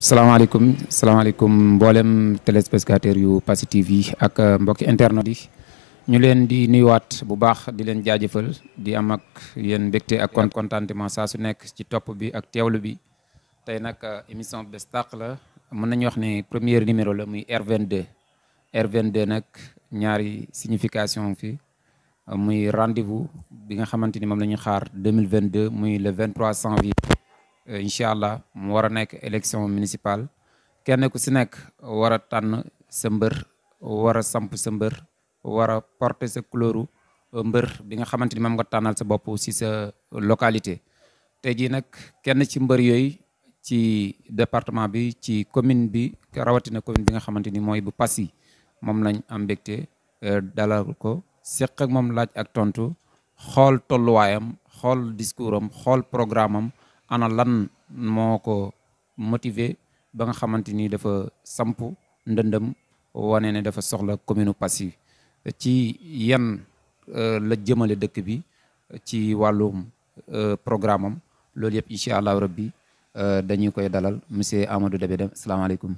salaamaaleykum mboolem téléspectateur yu Passy TV ak mbokki internet yi ñu leen di nuyuwaat bu baax di leen jaajëfal di am ak yéen mbégte ak contentement saa su nekk ci topp bi ak teewlu bi tey nag émission bu bees tàq la mën nañu wax ne premier numéro la muy R22 R22 nag ñaari signification fi muy rendez-vous bi nga xamante ni moom la ñuy xaar 2022 muy le 23 janvier. incha allah mu war a nekk élection municipale kenn ku si nekk war a tànn sa mbër war a samp sa mbër war a porter sa couleuru mbër bi nga xamante ni moom nga tànnal sa bopp si sa localité. tey jii nag kenn ci mbër yooyu ci département bi ci commune bi rawatina commune bi nga xamante ni mooy bu Passy moom lañ am mbégte dalal ko seq ak moom laaj ak tontu xool tolluwaayam xool discours am xool programme am. ana lan moo ko motiver ba nga xamante ni dafa samp ndëndëm wane ne dafa soxla commune Passy ci yan la jëmale dëkk bi ci wàllum programme am loolu yëpp incha allah rabbi dañuy koy dalal monsieur Amadou Dabe Deme salaamaaleykum.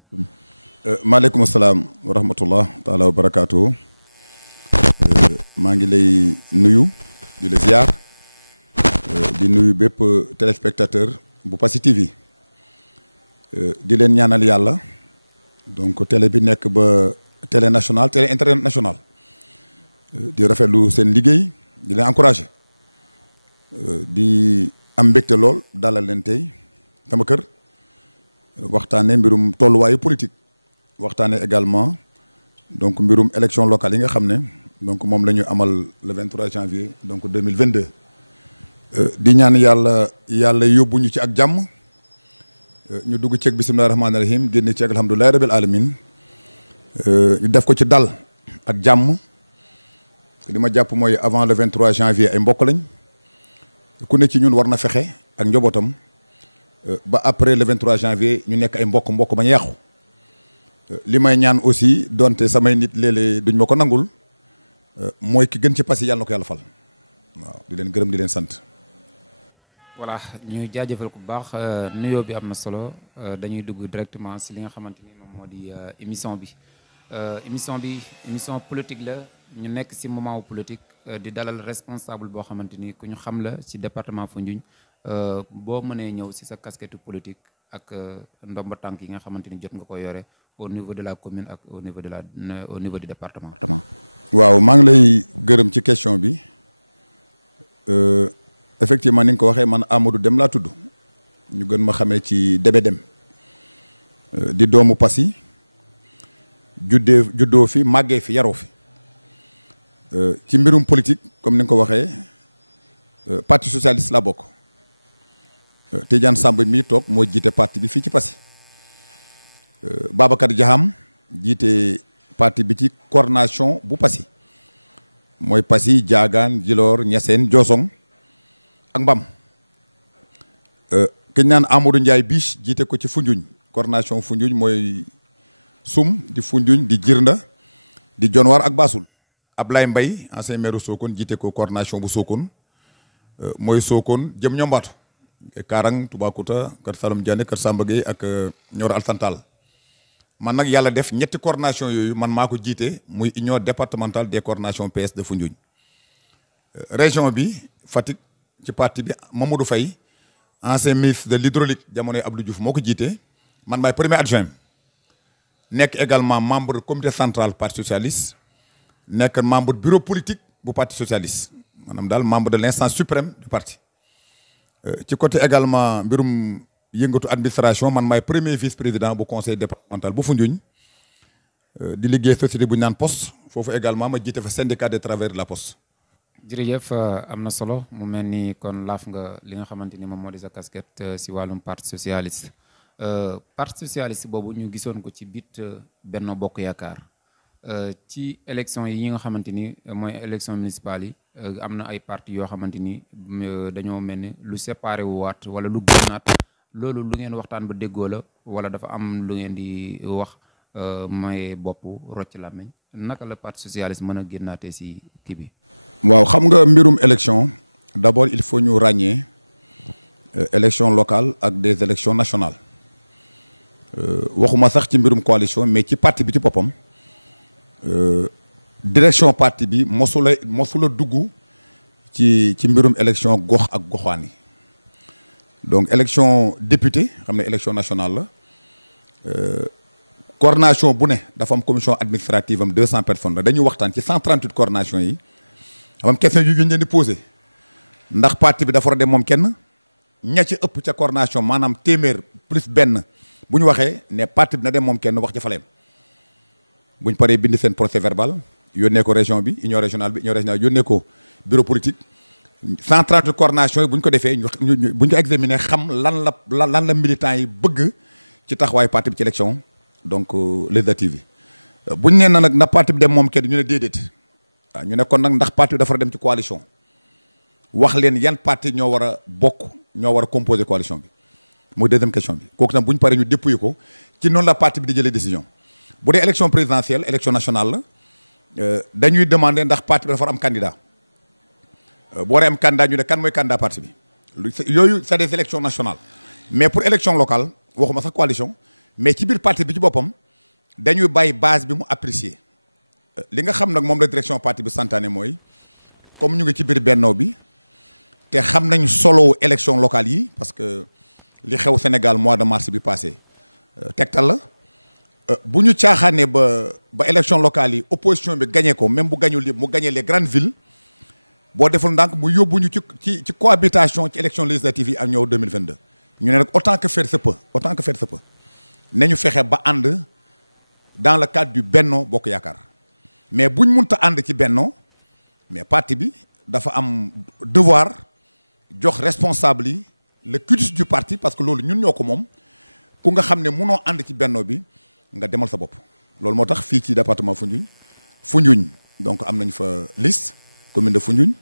maaleykum salaam wa rahmatullah taala wa barakaatu. maa ngi lay nuyu di la ziar. di nuyu bépp téléspectateur bu Passy TV di leen ñaanal yàlla donc télé bi nekk ba télé nationale télé internationale di rafetlu seen liggéey di leen encourager di am mbégte lool dalal leen tey sama kër waxtaane mbirum tolluwaayu politique waxtaane également donc mbirum élection locale yi nga xam ne donc moom la ñu amal le 23 janvier donc 2022 di ñaan yàlla yóbbu ñu ci ak jàmm ñu dugg ceeg bisimilah rahmaani rahim génne ceeg alhamdulilahi rabil alamin ñu def ko ci dal ak jàmm li ma jàpp mooy avant le 23 janvier ay mbokk lañ ku ne ci ñun war na fexe ak njabootam ba après le 23 janvier ñu nekk ay mbokk bañ a yàqu li may ñaan aussi donte samay nit léeg-léeg duñ ma ko nangul mooy ki gën ci Passy yàlla na ko yàlla fal waaw di leen gërëm di leen sant. voilà ñu jaajëfal ku baax nuyoo bi am na solo dañuy dugg directement si li nga xamante ni moom moo di émission bi émission politique la ñu nekk si moment wu politique di dalal responsable boo xamante ni ku ñu xam la si département Foundiougne boo mënee ñëw si sa casquette politique ak ndomba tànk yi nga xamante ni jot nga ko yore au niveau de la commune ak au niveau du département. waaw maa ngi lay gërëm ci question bi. effectivement ni nga ko waxee man Amadou Deme laa tudd ñu gën ma xamee ci Dabe Deme di doomu Passy juddoo fi màggee fi yaroo fi ci mbirum politique comme ni nga ko waxee parti socialiste laa bokk Tidiane Samb mii toog moo jiite parti bi fii ci Passy Babacar Diaham jiite parti bi ci coordination bu Passy mooy Passy Diagane Djilor Niassène Diossong ak Mbam kiñ naan Amadou Ndiaye Biche jiite ko ci Foundiougne coordination Foundiougne mooy Soum di Foundiougne di Djirnda di Dionewar ak Bassoul Ablaye Mbaye ancien maire Sokone jiite ko coordination bu Sokone mooy Sokone jëm ñombaatu Karang Toubacouta Kër Saloum Diané Kër Samba Gueye ak Nioro Alassane Tall man nag yàlla def ñetti coordination yooyu man maa ko jiite muy union départementale des coordinations PS de Foundiougne région bi Fatick ci parti bi Mamadou Faye ancien ministre de l'hydraulique jamonoy Abdou Diouf moo ko jiite man maay premier adjoint nekk également membre comité central parti socialiste nekk membre bureau politique bu parti socialiste maanaam daal membre de l'instance suprême du parti ci côté également mbirum yëngatu administration man maay premier vice président bu conseil départemental bu Foundiougne di liggéey société bu ñu naan poste foofu également ma jiite fa syndicat des travailleurs de la poste. jërëjëf am na solo mu mel ni kon laaf nga li nga xamante ni moom moo di sa casquette si wàllum parti socialiste boobu ñu gisoon ko ci biit Benno Bokk Yaakaar ci élection yi nga xamante ni mooy élection municipale yi am na ay parti yoo xamante ni dañoo mel ni lu séparé wu waat wala lu génnaat loolu lu ngeen waxtaan ba déggoo la wala dafa am lu ngeen di wax may bopp rocc làmmiñ naka la parti socialiste mën a génnaatee si kii bi. waaw xam nga mbirum élection d'abord il faut ñu ràññee élection locale ak des élections nationales waxuma sax ci mbirum coalition mais ci parti bi ci boppam direction parti bi mosula dugg ci mbirum élection gox ak goxaan yi donc élection député xam ne élection nationale la coordination bu ne dafa am commission administrative am 200 personnes la dañuy waxtaan ci 138 coordination yi dafa am question yu ñu leen di posé ndax parti bi dafa war a dem moom kenn ña ci ëpp ca coordination maanaam téeméer plus benn bu ñu waxee ne parti bi na dem moom kenn wax ci faleem bu ñu paree bind seen procès verbal yónnee ko région bi union régionale yónnee ko bureau politique 130 coordination yi bu ñu ko defee bu ñu ko examiner xam lan la militants yi bëgg ci taxawaayu parti bi ci élection donc législative yi bu ñu nee na nag na parti bi dem moom kenn ñu ne déedéet waaw ñu ne kon nag ndax parti bi dafa dem ci coalition wax leen yan parti ñoo war a bokk ñoo war a composer coalition bi mooy deuxième question bi kooku tam bu ñu paree ñu dépouiller ko ci noonu la parti bi di jëlee décision bu dee élection présidentielle élection nationale la dañuy demander ndax parti bi dafa am candidat bu waree am candidat ñu ne kan mooy candidat parti bi yooyu c'est des élections nationales mais pour élection locale waxuma sax coalition mais ci biir parti bi ci boppam dañuy bàyyi base bi mu apprécier li nga xam nag moom la direction parti bi santaane mooy comme ñu ngi ci biir bennoo bi te xam nañ solo élection locale yi parce que li xew Sénégal mois de mars bi passé tegtal la bu ñu caaxaanee ba élection locale yi opposition bi gagné ko même bu gañul yëpp mu gagné les grandes villes boo deful ndànk mu yóbbu ñu ci cohabitation ci élection législative yi ak ñëw 2022 ñu ne nag autant que faire se peut nañu fexe ba ànd dans le cadre du Benno Bokk Yaakaar mais buñ munta ànd ci Benno mais parti bi dafa am devoir jox responsable yi le cutis du parti parce que loolu ñun ñoo ko moom ku nga xam ne munoo ànd ci Benno bi nga demal sa bopp loolu moo tax fii ci département Foundiougne donc am nañ fa liste commune de Foundiougne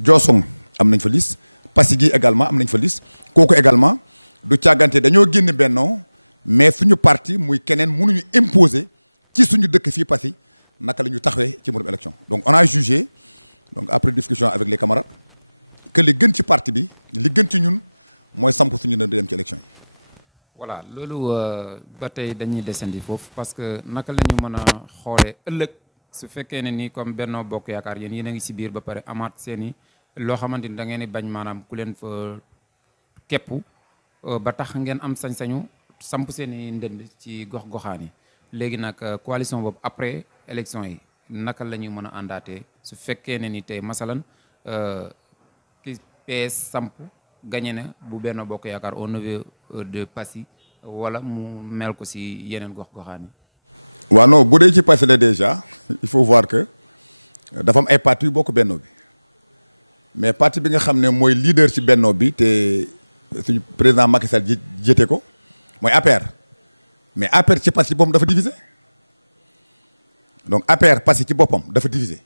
Diossong am nañ fa liste Passy gi également am nañ fa liste kooku également du càggante dañoo génn Benno mais suñu parti muy keneen mënuñu imposer ci suñu dëkk fii Passy naka la ñu taxawee ci mbirum élection donc on a jugé donc après discussion avec les camarades que li gën ci parti bi li gën ci ñun mooy samp suñu ne dem ci élection yi. voilà loolu ba tey dañuy descendi foofu parce que naka la ñu mën a xoolee ëllëg su fekkee ne ni comme Benno Bokk Yaakaar yéen a ngi si biir ba pare amaat seen i loo xamante ni da ngeen di bañ maanaam ku leen fa képp ba tax ngeen am sañ-sañu samp seen i ndënd ci gox-goxaan yi léegi nag coalition boobu après élection yi naka la ñuy mën a àndaatee su fekkee ne ni tey masalan ki PS samp gagné na bu Benno Bokk Yaakaar au niveau de Passy wala mu mel ko si yeneen gox-goxaan yi. waaw non bu dee ci Passy la déjà il faut voir que dafa am ay parti yu bokk Benno bi mais parti bi nga xam ne mooy leader ci Benno bi te suñu président Macky Sall jiite ko mooy APR mais APR ci Passy boppam dafa divisé donc APR Passy ci boppam dafa divisé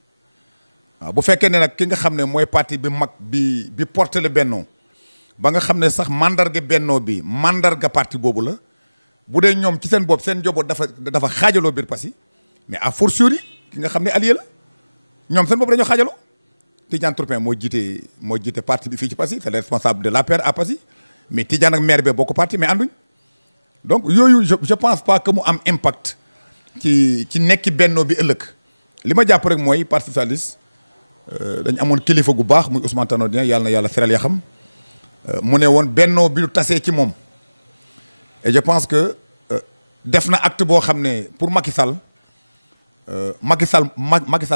waaw bu fekkee ne nag ki nga xam ne mooy parti bi mag bi porté le Benno ba nga xam ne sax mandarga Benno bi mandarga parti boobu la bu dee ñoom ci seen bopp seen njaboot dafa xaajaloo biir Passy mais à fortiori ki nga xam ne allié la ñoom seen bopp dañoo xaajaloo Tidiane Tourpin moo jiite parti bi fii ci Passy c'est le responsable de l'APR à Passy mais Tidiane ak maire bi bokk parti mais ànduñ donc yooyu je pense pas que mu am impact ci nekki Benno bi ëllëg li ma jàpp rek mooy parti socialiste dañu amoon kilifa gu baax muy Ousmane Tanor Dieng yàlla na yàlla seral ya xam mu ne woon Benno bi lu tasee ci moom et je pense que def na acte boo xam ne pour Macky Sall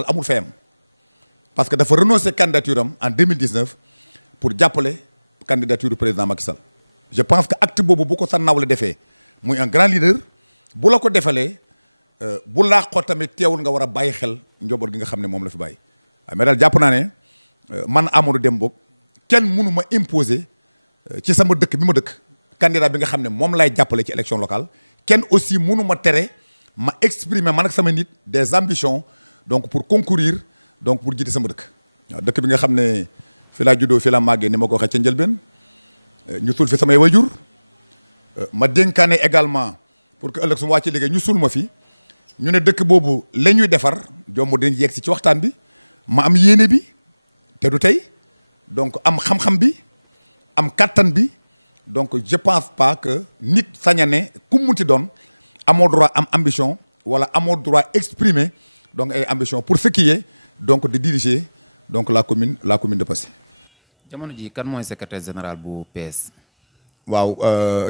amul fayam parce que dafa renoncer candidature am en 2019 pour jàppale candidature du président Macky Sall je pense que acte boobu bu ko sa nawle defee muy un grand leader bu la ko defalee bu laaxoo tamit teewul nga war a bàyyi xel njaboot gi nga xam ne moom la fi bàyyi waaw mais daal jàpp naa ne man Amadou Deme boog kenn mënu ma imposer ci sama dëkk bi ma dëkk candidat bi nga xam ne moom laay jàppale ci élection locale kenn aussi mënu ma tere ma exprimer man ak sama nit des ambitions donc pour concourir donc pour jiite sama dëkk waaw dëkk bi nga xam ne fi laa juddoo fi laa màggee ni ma ko waxee ca njëlbeen ñu suul fi samay wayjur ma dénkaane également pour que ëllëg su ma wàccee liggéey ñu suul ma fi ñu ne dëkk boobu la ñuy defar jomb dañ yegg si ci waxtaan bi ma am yéene bi te du tey donc am xam-xam bi am kattan bi donc je pense pas que nit sañ a ne ku mu munti doon amoo droit am ambition wala amoo droit exprimer donc ay ambition pour ce qui est donc de diriger donc la commune de Passy. jamono ji kan mooy secrétaire général bu PS. waaw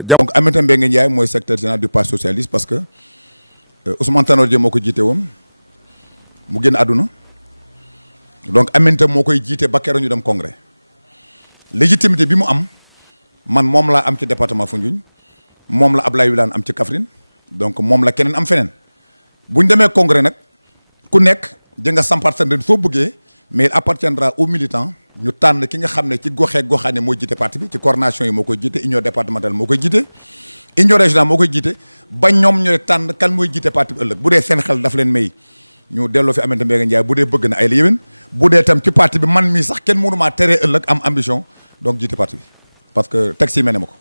donc Aminata Mbengue Ndiaye mooy secrétaire général du parti socialiste parce que Ousmane Tanor Dieng moo ko jiite woon mu génn àdduna donc Aminata moo koy jiite ba keroog ñu dem congrès légitimité bi mu am man moom laa am ci département Foundiougne moom la Ablaye Wilane am ci Kaffrine donc moom la keneen am feneen bu ñu demee congrès nag ku nekk di nga sampaat sa ndënd soo bëggee mais il appartiendra aux militants ñu tànn ki nga xam ne ci goxee goxaane mooy jiite parti bi ci coordination yi moo koy jiite union départementale moo koy jiite union régionale moo koy jiite ba ñoom ñooy tànn kan mooy jiite parti bi ëllëg bu dee seen xel daf leen may ñu delloo fi Aminata Mbengue Ndiaye bu dee bëgg na ay la yéwén bu dee tam ci parti bi man mii sax kenn mënu maa teree ëllëg am ambition donc jiite parti bi parce que texte yi mel ne ma ko.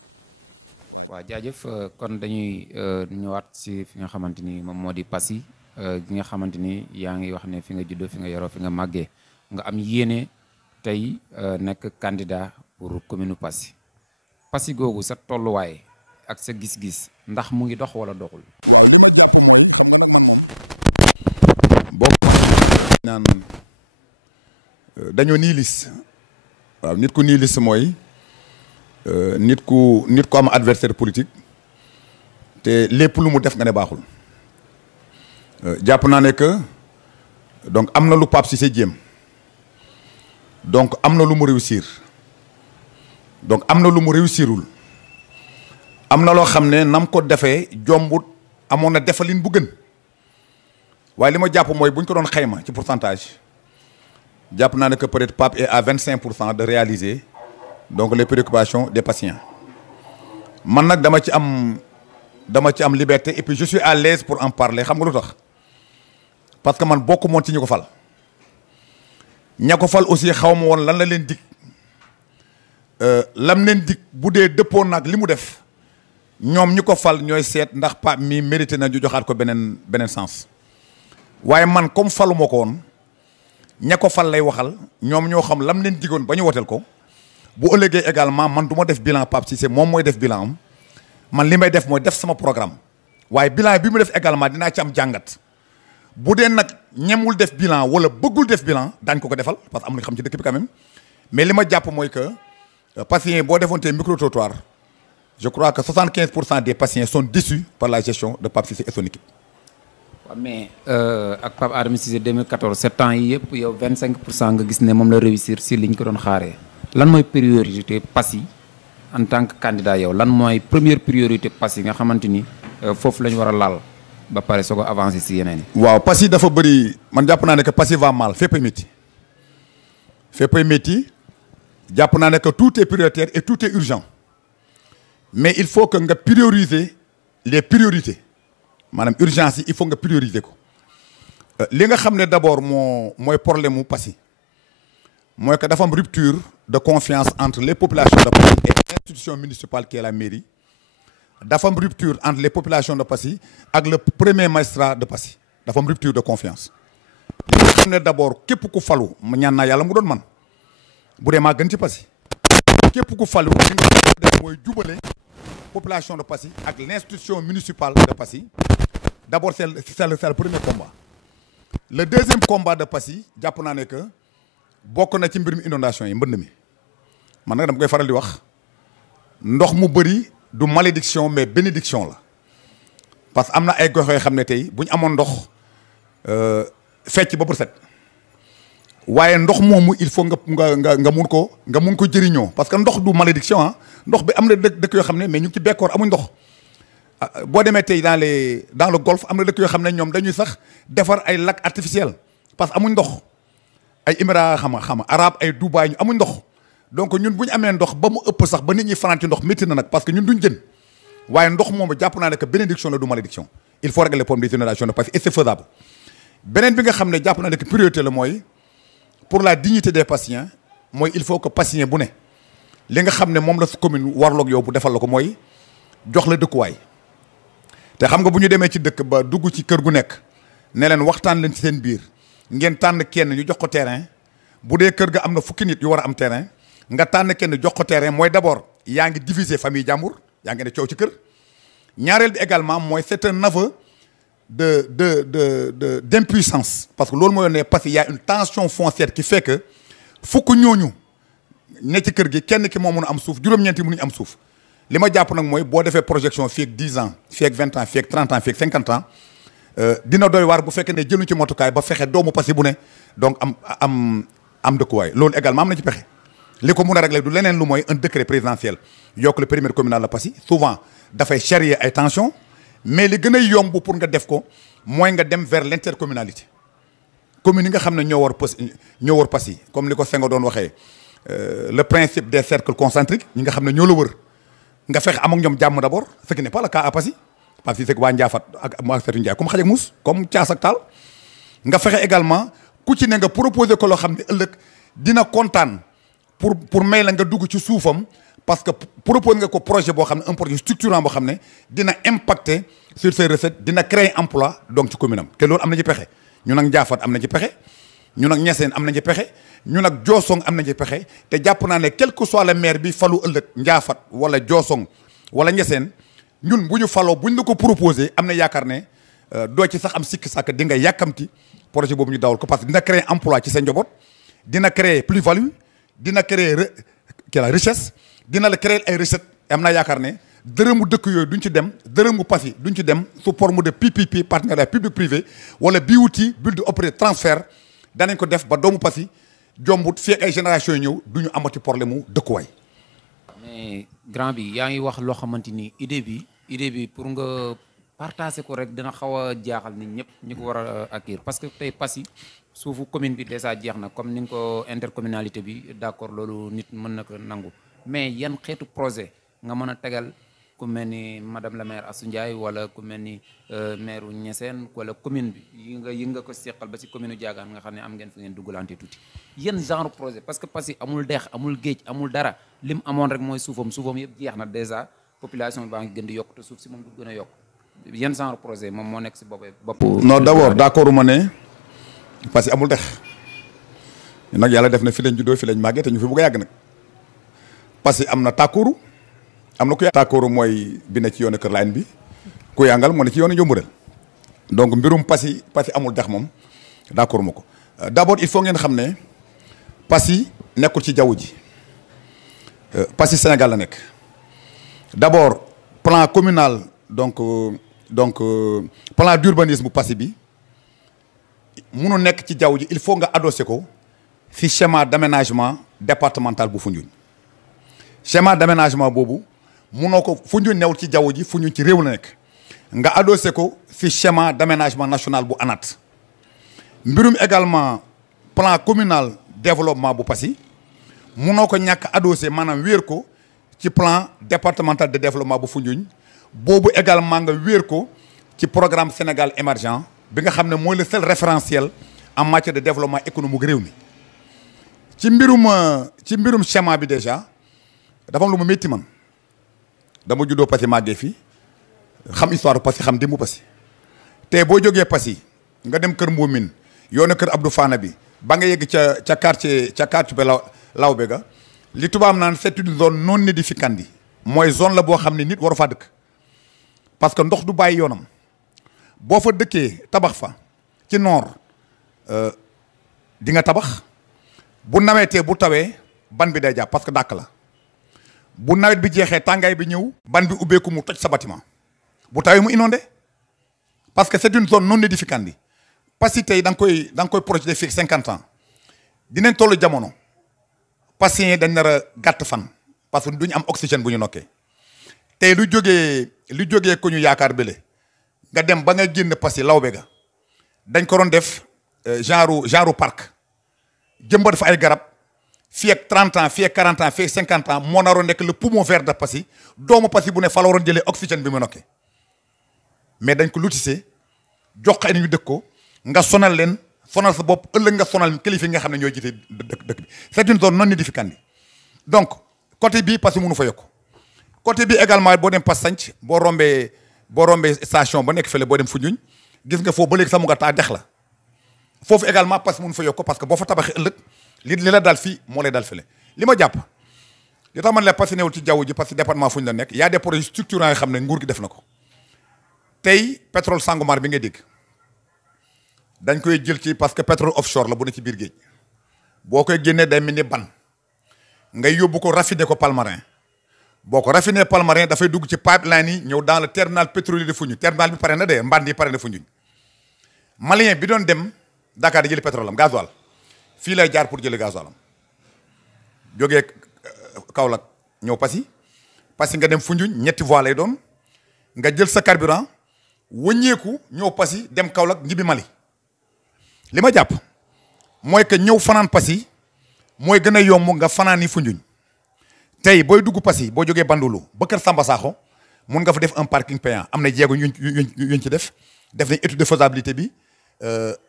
waaw jaajëf kon dañuy ñëwaat si fi nga xamante ni moom moo di Passy gi nga xamante ni yaa ngi wax ne fi nga juddoo fi nga yoroo fi nga màggee nga am yéene tey nekk candidat pour commune Passy Passy googu sa tolluwaay ak sa gis-gis ndax mu ngi dox wala doxul. waaw li ma jàpp mooy xam nga nag man moom bokk maa ñi nga xam ne dañ naan dañoo nihiliste waaw nit ku nihiliste mooy nit ku am adversaire politique te lépp lu mu def nga ne baaxul jàpp naa ne que donc am na lu Pape Cissé jéem donc am na lu mu réussir donc am na lu mu réussirul am na loo xam ne nam ko defee jombut amoon na defalin bu gën waaye li ma jàpp mooy bu ñu ko doon xayma ci pourcentage jàpp naa ne que peut-être Pape est à 25% de réaliser donc les préoccupations des patients man nag dama ci am liberté et puis je suis à l'aise pour en parler xam nga lu tax parce que man bokk moon ci ñu ko fal ña ko fal aussi xaw ma woon lan la leen dig lam leen dig bu dee dëppoon nag li mu def ñoom ñi ko fal ñooy seet ndax Pape mi mérité na ñu joxaat ko beneen sens waaye man comme falu ma ko woon ña ko fal lay waxal ñoom ñoo xam lam leen digoon ba ñu woteel ko bu ëllëgee également man du ma def bilan Pape Cissé moom mooy def bilan am man li may def mooy def sama programme waaye bilan bi mu def également dinaa ci am jàngat bu dee nag ñemul def bilan wala bëggul def bilan daañ ko defal parce que am na xam ci dëkk bi quand même mais li ma jàpp mooy que patients boo defoon tey micro-trottoir je crois que 75% des patients sont déçus par la gestion de Pape Cissé et son équipe. waaw mais ak Pape Adama Cissé 2014 7 ans yi yëpp yow 25% nga gis ne moom la réussir si liñ ko doon xaaree lan mooy priorité Passy en tant que candidat yow lan mooy première priorité Passy nga xamante ni foofu la ñu war a laal ba pare soo ko avancé si yeneen yi. waaw Passy dafa bëri man jàpp naa ne que Passy va mal féppay métti jàpp naa ne que tout est prioritaire et tout est urgent mais il faut que nga prioriser les priorités maanaam urgence yi il faut nga prioriser ko li nga xam ne d'abord mooy problème mu Passy mooy que dafa am rupture de confiance entre les populations de Passy et l'institution municipale qui est la mairie dafa am rupture entre les populations de Passy ak le premier magistrat de Passy dafa am rupture de confiance li nga xam ne d'abord képp ku falu ma ñaan naa yàlla mu doon man bu dee maa gën ci Passy képp ku falu li nga xam ne def mooy jubale population de Passy ak l'institution municipale de Passy d'abord c'est le premier combat le deuxième combat de Passy jàpp naa ne que bokk na ci mbir mi inondation yi mbënd mi man nag dama koy faral di wax ndox mu bëri du malédiction mais bénédiction la parce que am na ay gox yoo xam ne tey bu ñu amoon ndox fecc ba pour set waaye ndox moomu il faut nga mun ko jëriñoo parce que ndox du malédiction ah ndox bi am na dëkk yoo xam ne mais ñu ngi ci bekkoor amuñ ndox boo demee tey dans le golfe am na dëkk yoo xam ne ñoom dañuy sax defar ay lac artificiel parce que amuñ ndox ay Émirats xam arabe ay Dubaï ñu amuñ ndox donc ñun bu ñu amee ndox ba mu ëpp sax ba nit ñi fanaan ci ndox métti na nag parce que ñun duñ jën waaye ndox moomu jàpp naa ne que bénédiction la du malédiction il faut régler le problème des inondations de Passy et c'est faisable beneen bi nga xam ne jàpp naa ne que priorité la mooy pour la dignité des patients mooy il faut que patient bu ne li nga xam ne moom la commune warloog yow bu defal la ko mooy jox la dëkkuwaay te xam nga bu ñu demee ci dëkk ba dugg ci kër gu nekk ne leen waxtaan leen ci seen biir ngeen tànn kenn ñu jox ko terrain bu dee kër ga am na fukki nit yu war a am terrain nga tànn kenn jox ko terrain mooy d'abord yaa ngi diviser famille jàmbur yaa ngi ne coow ci kër ñaareel bi également mooy c'est un aveu d'impuissance parce que loolu mooy ne parce que y a une tension foncière qui fait que fukk ñooñu ne ci kër gi kenn ki moo mun a am suuf juróom-ñeenti mënuñu am suuf li ma jàpp nag mooy boo defee projection fii ak 10 ans fii ak 20 ans fii ak 30 ans fii ak 50 ans dina doy waar bu fekkee ne jëluñ ci motukaay ba fexe doomu Passy bu ne donc am dëkkuwaay loolu également am na ci pexe li ko mun a régler du leneen lu mooy un décret présidentiel yokk le périmètre communal la Passy souvent dafay charrier ay tensions mais li gën a yomb pour nga def ko mooy nga dem vers l'intercommunalité commune yi nga xam ne ñoo war Passy comme li ko Senghor doon waxee le principe des cercles concentriques ñi nga xam ne ñoo la wër nga fexe am ak ñoom jàmm d'abord ce qui n'est pas le cas à Passy parce que c'est waa Ndiafat ak waa Seydou Ndiaye comme xaj ak muus comme Thiass ak Tall nga fexe également ku ci ne nga proposer ko loo xam ne ëllëg dina kontaan pour may la nga dugg ci suufam parce que proposer nga ko projet boo xam ne un projet structurant boo xam ne dina impacter sur ses recettes dina créer emploi donc ci commune am te loolu am na ci pexe ñun ak Ndiafat am na ci pexe ñun ak Niassène am na ci pexe ñun ak Diossong am na ci pexe te jàpp naa ne quel que soit le maire bi falu ëllëg Ndiafat wala Diossong wala Niassène ñun bu ñu faloo buñ la ko proposé am na yaakaar ne doo ci sax am sikki sàkk di nga yàkkamti projet boobu ñu dawal ko parce que dina créer emploi ci sa njaboot dina créer plus-value dina créer richesse dina la créer ay recettes am naa yaakaar ne dërëmu dëkk yooyu duñ ci dem dërëmu Passy duñ ci dem sous forme de PPP partenariat public privé wala BOT build operate transfert danañ ko def ba doomu Passy jombut fii ak ay génération yi ñëw du ñu amati problème mu dëkkuwaay. mais grand bi yaa ngi wax loo xamante ni idée bi pour nga partager ko rek dina xaw a jaaxal nit ñëpp ñi ko war a acquérir parce que tey Passy suufu commune bi déjà jeex na comme ni nga ko intercommunalité bi d'accord loolu nit mën na ko nangu mais yan xeetu projet nga mën a tegal ku mel ni madame la maire Assou Ndiaye wala ku mel ni maire Niassène wala commune bi yi nga ko seqal ba ci commune Diagane nga xam ne am ngeen fi ngeen duggalante tuuti yan genre projet parce que Passy amul dex amul géej amul dara lim amoon rek mooy suufam yëpp jeex na déjà population bi baa ngi gën di yokk te suuf si moom du gën a yokk yan genre projet moom moo nekk si bopp non d'abord d'accord ma ne Passy amul dex nag yàlla def na fi lañ juddoo fi lañ màggee te ñu fi bëgg a yàgg nag Passy am na tàkkooru am na ku tàkkooru mooy bi ne ci yoonu Kër Laayeen bi ku yàngal moo ne ci yoonu Njombureel donc mbirum Passy amul dex moom d'accord ma ko d'abord il faut ngeen xam ne Passy nekkul ci jaww ji Passy Sénégal la nekk d'abord plan communal donc plan d'urbanisme bu Passy bi munu nekk ci jaww ji il faut nga adossé ko fi schéma d'aménagement départemental bu Foundiougne schéma d'aménagement boobu munoo ko Foundiougne newul ci jaww ji Foundiougne ci réew la nekk nga adossé ko fi schéma d'aménagement national bu ANAT mbirum également plan communal développement bu Passy munoo ko ñàkk adossé maanaam wéer ko ci plan départemental de développement bu Foundiougne boobu également nga wéer ko ci programme Sénégal émergent bi nga xam ne mooy le seul référentiel en matière de développement économique réew mi ci mbirum schéma bi déjà dafa am lu ma métti man dama juddoo Passy màggee fii xam histoire Passy xam démbu Passy te boo jógee Passy nga dem kër Mbomine yoonu kër Abdou Fana bi ba nga yegg ca quartier bi Lawbe ga li tubaab naan c'est une zone non aedificandi mooy zone la boo xam ne nit waru faa dëkk parce que ndox du bàyyi yoonam boo fa dëkkee tabax fa ci noor di nga tabax bu nawetee bu tawee ban bi day jàpp parce que dàkk la bu nawet bi jeexee tàngaay bi ñëw ban bi ubbeeku mu toj sa bâtiment bu tawee mu inondé parce que c'est une zone non aedificandi Passy tey da nga koy projeté fii 50 ans dinañ tollu jamono patients yi dañ nar a gàtt fan parce que duñu am oxygène bu ñu nokkee tey lu jógee ko ñu yaakaar bële nga dem ba nga génn Passy Lawbe ga dañ ko doon def genre parc jëmbat fa ay garab fii ak 30 ans fii ak 40 ans fii ak 50 ans moo naroon nekk le poumon vert de Passy doomu Passy bu ne fa la waroon jëlee oxygène bi mu nokkee mais dañ ko lotissé jox ay ñu dëkk ko nga sonal leen sonal sa bopp ëllëg nga sonal kilifa yi nga xam ne ñooy jiite dëkk bi c'est une zone non aedificandi donc côté bii Passy mënu fa yokk côté bi également boo dem Pass Santhie boo rombee station ba nekk fële boo dem Foundiougne gis nga foofu ba léegi sax mu nga taa dex la foofu également Passy mënu fa yokk parce que boo fa tabaxee ëllëg li la daal fii moo lay daal fële li ma jàpp li tax man la passé newul ci jaww ji parce que département fu ñu la nekk y a des projets structurants yoo xam ne nguur gi def na ko tey pétrole Sangomar bi ngay dégg dañ koy jël ci parce que pétrole offshore la bu ne ci biir géej boo koy génnee day mel ni ban ngay yóbbu ko raffiner ko Palmarin boo ko raffiner Palmarin dafay dugg ci pipeline yi ñëw dans le terminal pétrolier de Foundiougne terminal bi pare na de Mbandi pare na Foundiougne malien bi doon dem Dakar di jëli pétrole am gasoil fii lay jaar pour jëli gasoil am jógee Kaolack ñëw Passy nga dem Foundiougne ñetti voies lay doon nga jël sa carburant wëññeeku ñëw Passy dem Kaolack ñibbi Mali li ma jàpp mooy que ñëw fanaan Passy mooy gën a yomb nga fanaan ni Foundiougne tey booy dugg Passy boo jógee Bandulu ba Kër Samba Sakho mun nga fa def un parking payant am na jéego yuñ ci def nañ étude de faisabilité bi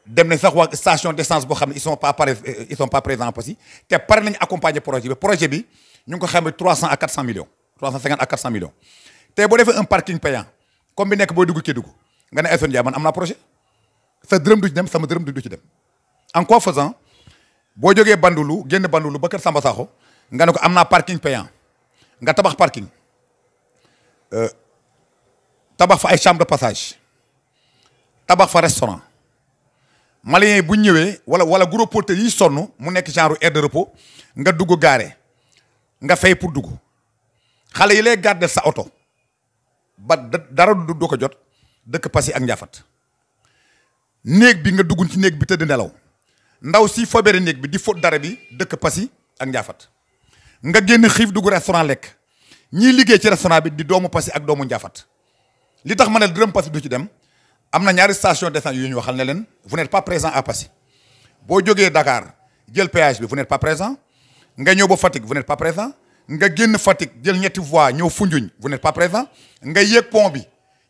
dem nañ sax waa station d'essence boo xam ne ils sont pas présents à Passy te pare nañ accompagner projet bi ñu ngi ko xamee 300 à 400 millions 350 à 400 millions tey boo defee un parking payant comme bi nekk booy dugg Kédougou nga ne Elton Ndiaye man am naa projet sa dërëm du ci dem sama dërëm du ci dem en quoi faisant boo jógee Bandulu génn Bandulu ba Kër Samba Sakho nga ne ko am naa parking payant nga tabax parking tabax fa ay chambre de passage tabax fa restaurant maliens yi bu ñu ñëwee wala gros porteurs yi sonn mu nekk genre aire de repos nga dugg gaare nga fay pour dugg xale yi lay garder sa oto ba dara du ko jot dëkk Passy ak Ndiafat néeg bi nga dugg ci néeg bi tëdd nelaw ndaw si fobere néeg bi di fóot dara bi dëkk Passy ak Ndiafat nga génn xiif dugg restaurant lekk ñii liggéey ci restaurant bi di doomu Passy ak doomu Ndiafat li tax ma ne dërëm Passy du ci dem am na ñaari station d'essence yu ñu waxal ne leen vous n'êtes pas présent à Passy boo jógee Dakar jël péage bi vous n'êtes pas présent nga ñëw ba Fatick vous n'êtes pas présent nga génn Fatick jël ñetti voies ñëw Foundiougne vous n'êtes pas présent nga yéeg pont bi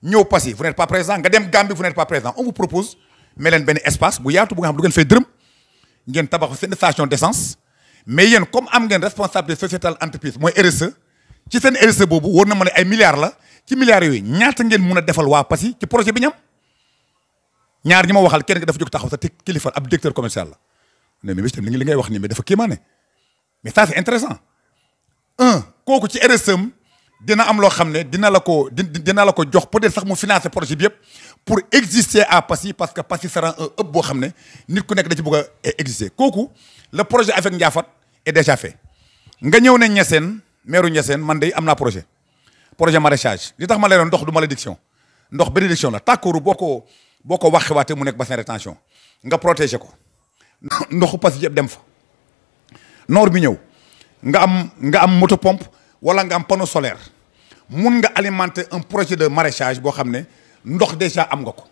ñëw Passy vous n'êtes pas présent nga dem Gambie vous n'êtes pas présent on vous propose mais leen benn espace bu yaatu bu nga xam du ngeen fay dërëm ngeen tabax seen station d'essence mais yéen comme am ngeen responsabilité sociétale entreprise mooy RSE ci seen RSE boobu war na ma ne ay milliards la ci milliards yooyu ñaata ngeen mun a defal waa Passy ci projet bi ñam ñaar ñi ma waxal kenn dafa jóg taxaw sa te kilifa ab directeur commercial la ne mais li ngay wax nii mais dafa kéemaane mais ça c'est intéressant kooku ci RSE am dina am loo xam ne dina la ko jox peut-être sax mu financer projet bi yëpp pour exister à Passy parce que Passy sera un hub boo xam ne nit ku nekk da ci bëgg a exister kooku le projet avec Ndiafat est déjà fait nga ñëw ne Niassène maire Niassène man de am naa projet maraîchage li tax ma lay doon ndox du malédiction ndox bénédiction la tàkkooru boo ko waxewaatee mu nekk bassin rétention nga protéger ko ndoxu Passy yëpp dem fa noor bi ñëw nga am moto pompe wala nga am panneau solaire mun nga alimenter un projet de maraîchage boo xam ne ndox déjà am nga ko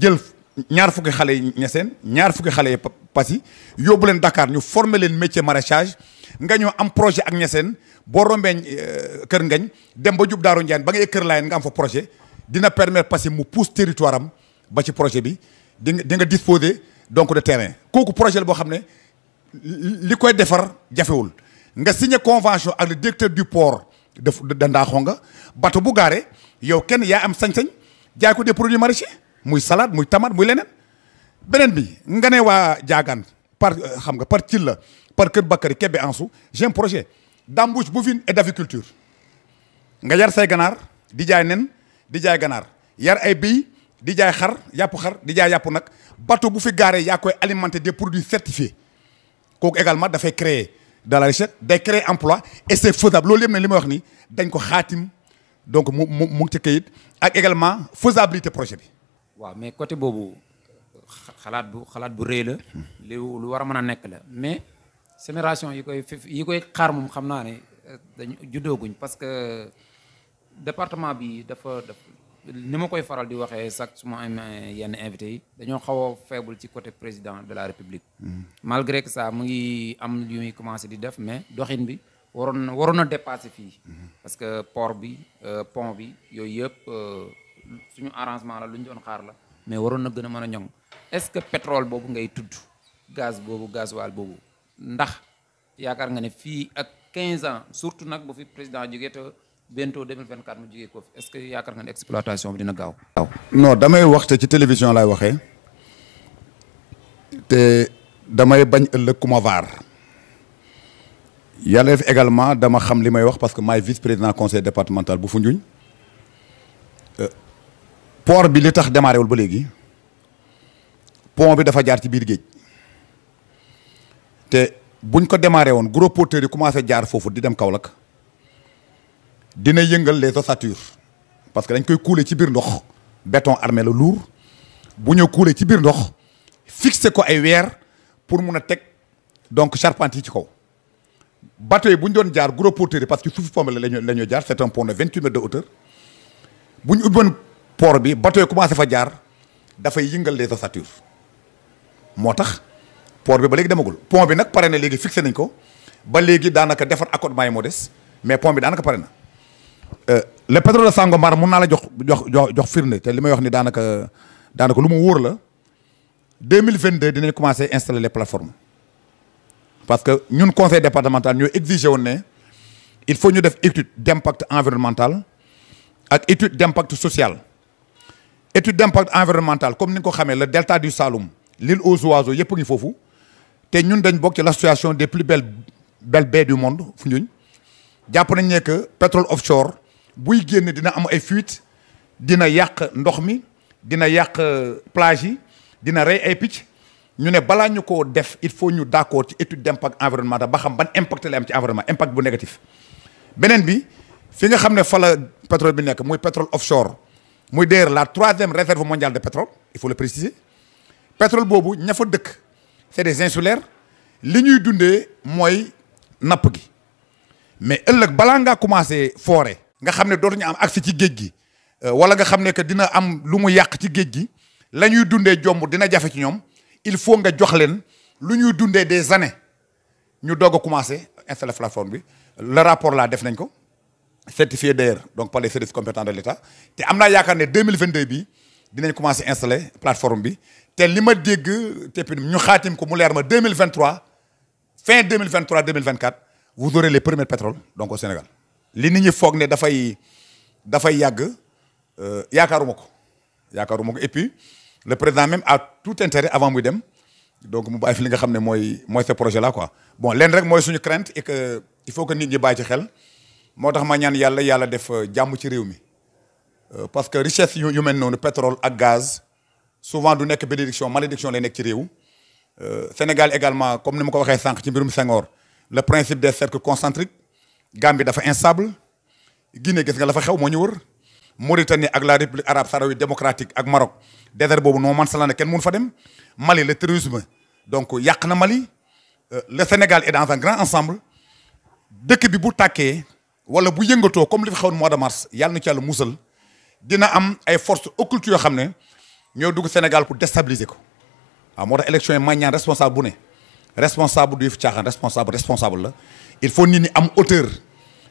jël ñaar fukki xale yi Niassène ñaar fukki xale yi Passy yóbbu leen Dakar ñu former leen métier maraîchage nga ñëw am projet ak Niassène boo rombee Kër Ngañ dem ba jub Daaru Njaan ba ngay Kër Laayeen nga am fa projet dina permettre Passy mu pousse territoire am ba ci projet bi di nga disposer donc de terrain kooku projet la boo xam ne li koy defar jafewul nga signé convention ak le directeur du port de Ndaxonga bateau bu gaare yow kenn yaa am sañ-sañ jaay ko des produits maraîchers muy salade muy tomate muy leneen beneen bi nga ne waa Diagane par ci la par Kër Bakary Kébé Ansou j'ai un projet d'embouche bovine et d'aviculture nga yar say ganaar di jaay nen di jaay ganaar yar ay béy di jaay xar di jaay yàpp nag bateau bu fi gaaree yaa koy alimenter des produits certifiés kooku également dafay créer de la richesse day créer emploi et c'est faisable loolu yëpp ne li may wax nii dañ ko xaatim donc mu ngi ci kayit ak également faisabilité projet bi. waaw mais côté boobu xalaat bu rëy la lu war a mën a nekk la mais génération yi koy xaar moom xam naa ne dañu juddooguñ parce que département bi dafa ni ma koy faral di waxee sax su ma amee yenn invité yi dañoo xaw a faible ci côté président de la république malgré que ça mu ngi am yu muy commencé di def mais doxin bi waroon na dépasser fii parce que port bi pont bi yooyu yëpp suñu arrangement la lu ñu doon xaar la mais waroon na gën a mën a ñoŋ est-ce que pétrole boobu ngay tudd gasoil boobu ndax yaakaar nga ne fii ak 15 ans surtout nag bu fi président jógee te bientôt 2024 mu jógee ko fi est-ce que yaakaar nga ne exploitation bi dina gaaw. non damay waxte ci télévision laay waxee te damay bañ ëllëg ku ma vaar yàlla def également dama xam li may wax parce que maay vice-président conseil départemental bu Foundiougne port bi li tax démarré wul ba léegi pont bi dafa jaar ci biir géej te buñ ko démarré woon gros porteurs yi commencé jaar foofu di dem Kaolack dina yëngal les ossatures parce que dañ koy couler ci biir ndox béton armé la lourd bu ñu couler ci biir ndox fixé ko ay weer pour mun a teg donc charpente yi ci kaw bateau yi bu ñu doon jaar gros porteurs yi parce que suufu pont bi la ñuy jaar c'est un pont de 28 mètres de hauteur bu ñu ubboon port bi bateau yi commencé fa jaar dafay yëngal les ossatures moo tax port bi ba léegi demagul pont bi nag pare na léegi fixé nañ ko ba léegi daanaka defar accotement yi moo des mais pont bi daanaka pare na le pétrole de Sangomar mun naa la jox firnde te li may wax ni daanaka lu mu wóor la 2022 dinañ commencé installer les plateformes parce que ñun conseil départemental ñoo exigé woon ne il faut ñu def étude d'impact environnemental ak étude d'impact social. Étude d'impact environnemental comme ni nga ko xamee le delta du Saloum l'île aux oiseaux yëpp ngi foofu te ñun dañ bokk ci l'association des plus belles baies du monde Foundiougne jàpp nañ ne que pétrole offshore buy génn dina am ay fuites dina yàq ndox mi dina yàq plage yi dina rey ay picc ñu ne balaa ñu koo def il faut ñu d'accord ci étude d'impact environnemental ba xam ban impact lay am ci environnement impact bu négatif. beneen bi fi nga xam ne fa la pétrole bi nekk muy pétrole offshore muy d'ailleurs la 3e réserve mondiale de pétrole il faut le préciser pétrole boobu ña fa dëkk c'est des insulaires li ñuy dundee mooy napp gi mais ëllëg balaa ngaa commencé forer nga xam ne dootuñu am accès ci géej gi wala nga xam ne que dina am lu mu yàq ci géej gi la ñuy dundee jomb dina jafe ci ñoom il faut nga jox leen lu ñuy dundee des années ñu doog a commencé installer plateforme bi le rapport là def nañ ko certifié d'ailleurs donc par les services compétents de l'État te am naa yaakaar ne 2022 bi dinañ commencé installer plateforme bi te li ma dégg te ñu xaatim ko mu leer ma 2023 fin 2023 2024 vous aurez les premiers pétroles donc au Sénégal. li nit ñi foog ne dafay yàgg yaakaaruma ko et puis le président même a tout intérêt avant muy dem donc mu bàyyi fi li nga xam ne mooy ce projet là quoi bon leen rek mooy suñu crainte et que il faut que nit ñi bàyyi ci xel moo tax ma ñaan yàlla def jàmm ci réew mi parce que richesse yu mel noonu pétrole ak gaz souvent du nekk bénédiction malédiction lay nekk ci réew Sénégal également comme ni ma ko waxee sànq ci mbirum Senghor le principe des cercles concentriques Gambie dafa instable Guinée gis nga la fa xew moo ñu wër Mauritanie ak la République arabe sahraoui démocratique ak Maroc désert boobu noo man sala ne kenn mun fa dem Mali le terrorisme donc yàq na Mali le Sénégal est dans un grand ensemble dëkk bi bu tàkkee wala bu yëngatoo comme li fi xewoon mois de mars yàlla na ci yàlla musal dina am ay forces occultes yoo xam ne ñoo dugg Sénégal pour déstabiliser ko waaw moo tax élection yi mañ ñaan responsable bu ne responsable du yëf caaxaan responsable la il faut nit ñi am hauteur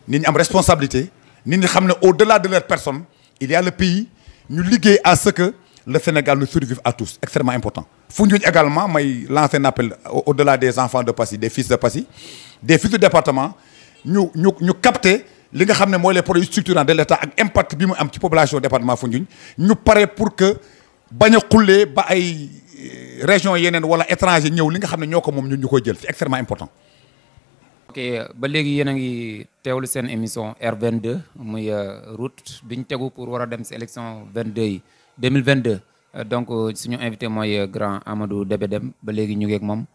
nit ñi am responsabilité nit ñi xam ne au-delà de leur personne il y a le pays ñu liggéey à ce que le Sénégal nous survive à tous extrêmement important. Foundiougne également may lancer un appel au-delà des enfants de Passy des fils de Passy des fils du département ñu capter li nga xam ne mooy les projets structurants de l'État ak impact bi mu am ci population département Foundiougne ñu pare pour que bañ a xullee ba ay régions yeneen wala étranger ñëw li nga xam ne ñoo ko moom ñun ñu koy jël c'est extrêmement important. ok ba léegi yéen a ngi teewlu seen émission R22 muy route bi ñu tegu pour war a dem si élection 2022 donc suñu invité mooy grand Amadou Débé Dème ba léegi ñu ngi ak moom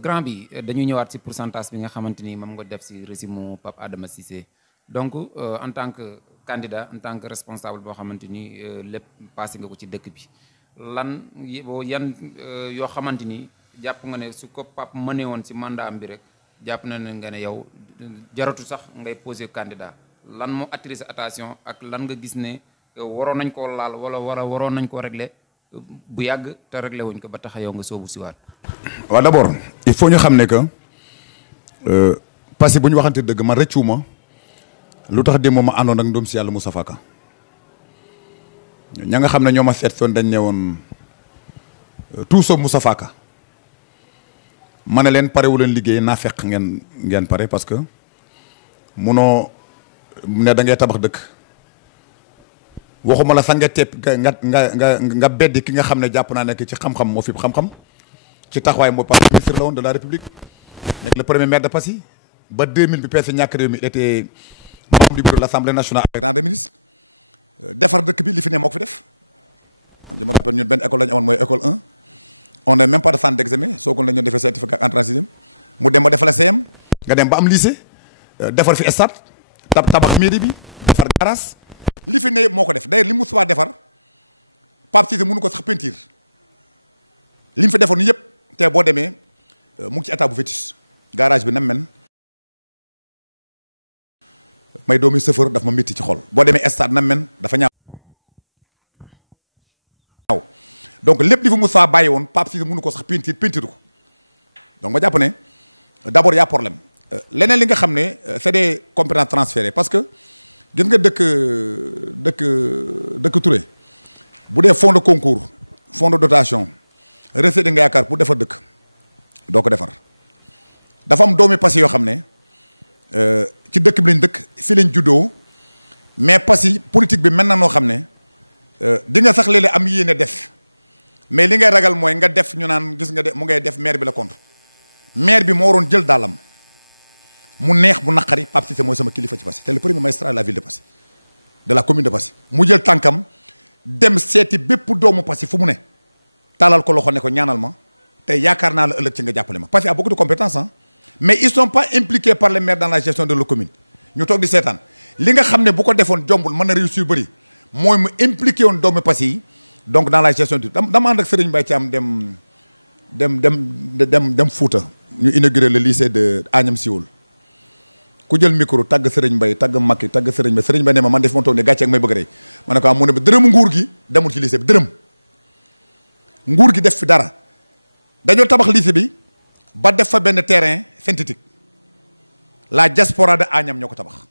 grand bi dañuy ñëwaat si pourcentage bi nga xamante ni moom nga def si régime Pape Adama Cissé donc en tant que candidat en tant que responsable boo xamante ni lépp passé nga ko ci dëkk bi yan yoo xamante ni jàpp nga ne su ko Pape mënee woon si mandat am bi rek jàpp na ne nga ne yow jaratu sax ngay poser candidat lan moo attiré sa attention ak lan nga gis ne waroon nañ koo laal wala waroon nañ koo régler bu yàgg te réglé wuñ ko ba tax yow nga soobu si waat. waaw d'abord il faut ñu xam ne que parce que bu ñu waxante dëgg man rëccuwuma lu tax démb ma àndoon ak ndoom si yàlla Moustapha Ka ña nga xam ne ñoo ma seet soon dañ ne woon tout sauf Moustapha Ka ma ne leen pare wu leen liggéey naa fekk ngeen pare parce que munoo ne da ngay tabax dëkk waxuma la sax nga tepp nga beddi ki nga xam ne jàpp naa nekk ci xam-xam moo fi xam-xam ci taxawaay moo parce que ministre la woon de la République nekk le premier maire de Passy ba 2000 bi PC ñàkk réew mi il était membre du bureau de l'Assemblée nationale avec rang de ministre defar dëkk bi li fi ne moo ko fi def je me rappelle ñun benn école la ñu amoon mooy école 1 on n'a même pas de centre d'examen soo ko la ñu defee certificat entrée en sixième mu dem ba defal CM nga dem ba am lycée defar fi stade tabax mairie bi defar garage li fi ne moo ko def d'ailleurs li mu subaa defar Pape Cissé mënu ko sax peinture li mu fi defoon yëpp te boo demee mu ngi ci état bu fétis garage bi nam men may doomi chauffeur daf ma métti ci xol boo demee stade nam men dafa ñaaw donc lépp li fi Moussa bàyyi woon Pape Cissé mënu ko sax peinture ko donc ma jàpp ne d'abord y a problème leneen li nga xam ne c'est des compétences transférées parce que gis nga dëkk Touré bu dee fonds de concours fonds de dotation recette nga yaakaar pour defar dëkk doo ko defar dafa am doomi Passy yoo xam ne ci dëkk bi lañ dëkk fi lañ juddoo mais Passy politique bi mel na noo xam ne di nga sax léeg-léeg am yéene def mais li ngay ragal mooy nga def ñu naan gis nga de mu ngay def maire bi la contre maire bi moo waroon jël dàllam mu neex bu naqari Pape Cissé mooy sama kilifa ci Passy c'est le premier magistrat de la ville de Passy de la commune de Passy mu jël tànkam dem seeti bépp doomu Passy fu mu ne taalal ko loxo ne ko ñaanal ma te yaakaar naa la ëllëg ci nga jàppale ma Passy a beaucoup de compétences hein mais ils sont pas impliqués par les maires dans la gestion de la commune ñu toog di seetaan li nga xam ne bu ko defoon jombul mën na réussir bëri mooy mu impliqué woon doomu Passy yi donc dans la gestion du dama ànd ak Serigne Mbaye Thiam dem Fouta ñu inauguré le lycée de Agnam Sioul ku jël micro tagg Serigne Mbaye tagg Macky tagg Serigne Mbaye ne ma man def ma toog ne gàcce ak may bëgg rey ma ne ko mu ne ba dërëmu nguur gi demul ci lycée bi dërëm nguur gi def fi dara dañoo tabax lycée bi ba def fa benn terrain synthétique la diaspora de Agnam ñoo ko tabax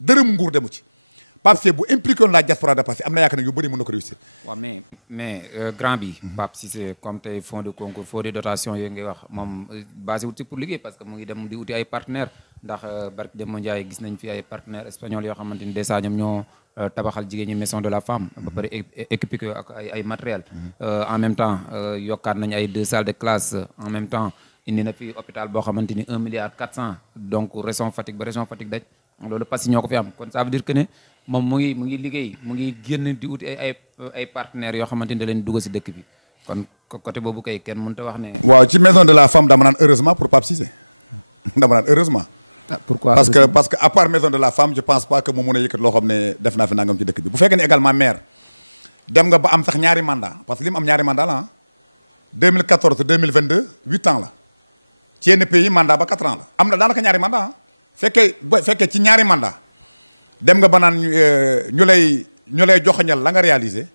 dërëmu nguur demu ci Pape Cissé bu impliqué woon la diaspora de Passy am na yaakaar ne yu bëri mën na ko réussir. waaw mais grand bi. Pape Cissé comme tey fonds de concours fonds de dotation yooyu ngay wax moom basé wut ci pour liggéey parce que mu ngi dem di uti ay partenaires ndax barki Demba Ndiaye gis nañ fi ay partenaires espagnols yoo xamante ni déjà ñoom ñoo tabaxal jigéen ñi maison de la femme. ba pare équipé ko ak ay matériel en même temps yokkaat nañ ay 2 salles de classe en même temps indi na fi hôpital boo xamante ni 1 milliard 400 donc région Fatick ba région Fatick daj loolu Passy ñoo ko fi am kon ça veut dire que ne. moom mu ngi liggéey mu ngi génn di uti ay partenaires yoo xamante ni da leen dugg si dëkk bi kon côté boobu kay kenn mënut a wax ne. waaw ci maison de la femme dama naan heureusement pour Pape Cissé dama naan heureusement. pourquoi parce que à part maison de la femme je pense pas que mu mun a yëkkat loo xam ne def naa fi nangam ci dëkk bi bu fekkee ne également maire dem nga ba am sax ñaari mandat parce que li mu am ñaari mandat la 2014 2022 8 ans la ci yenn pays mandat ba 4 ans la am na daanaka ñaari mandat ah fekkee ci ñaari mandat. dem nga ba naan ñu lay joxañal la nga réaliser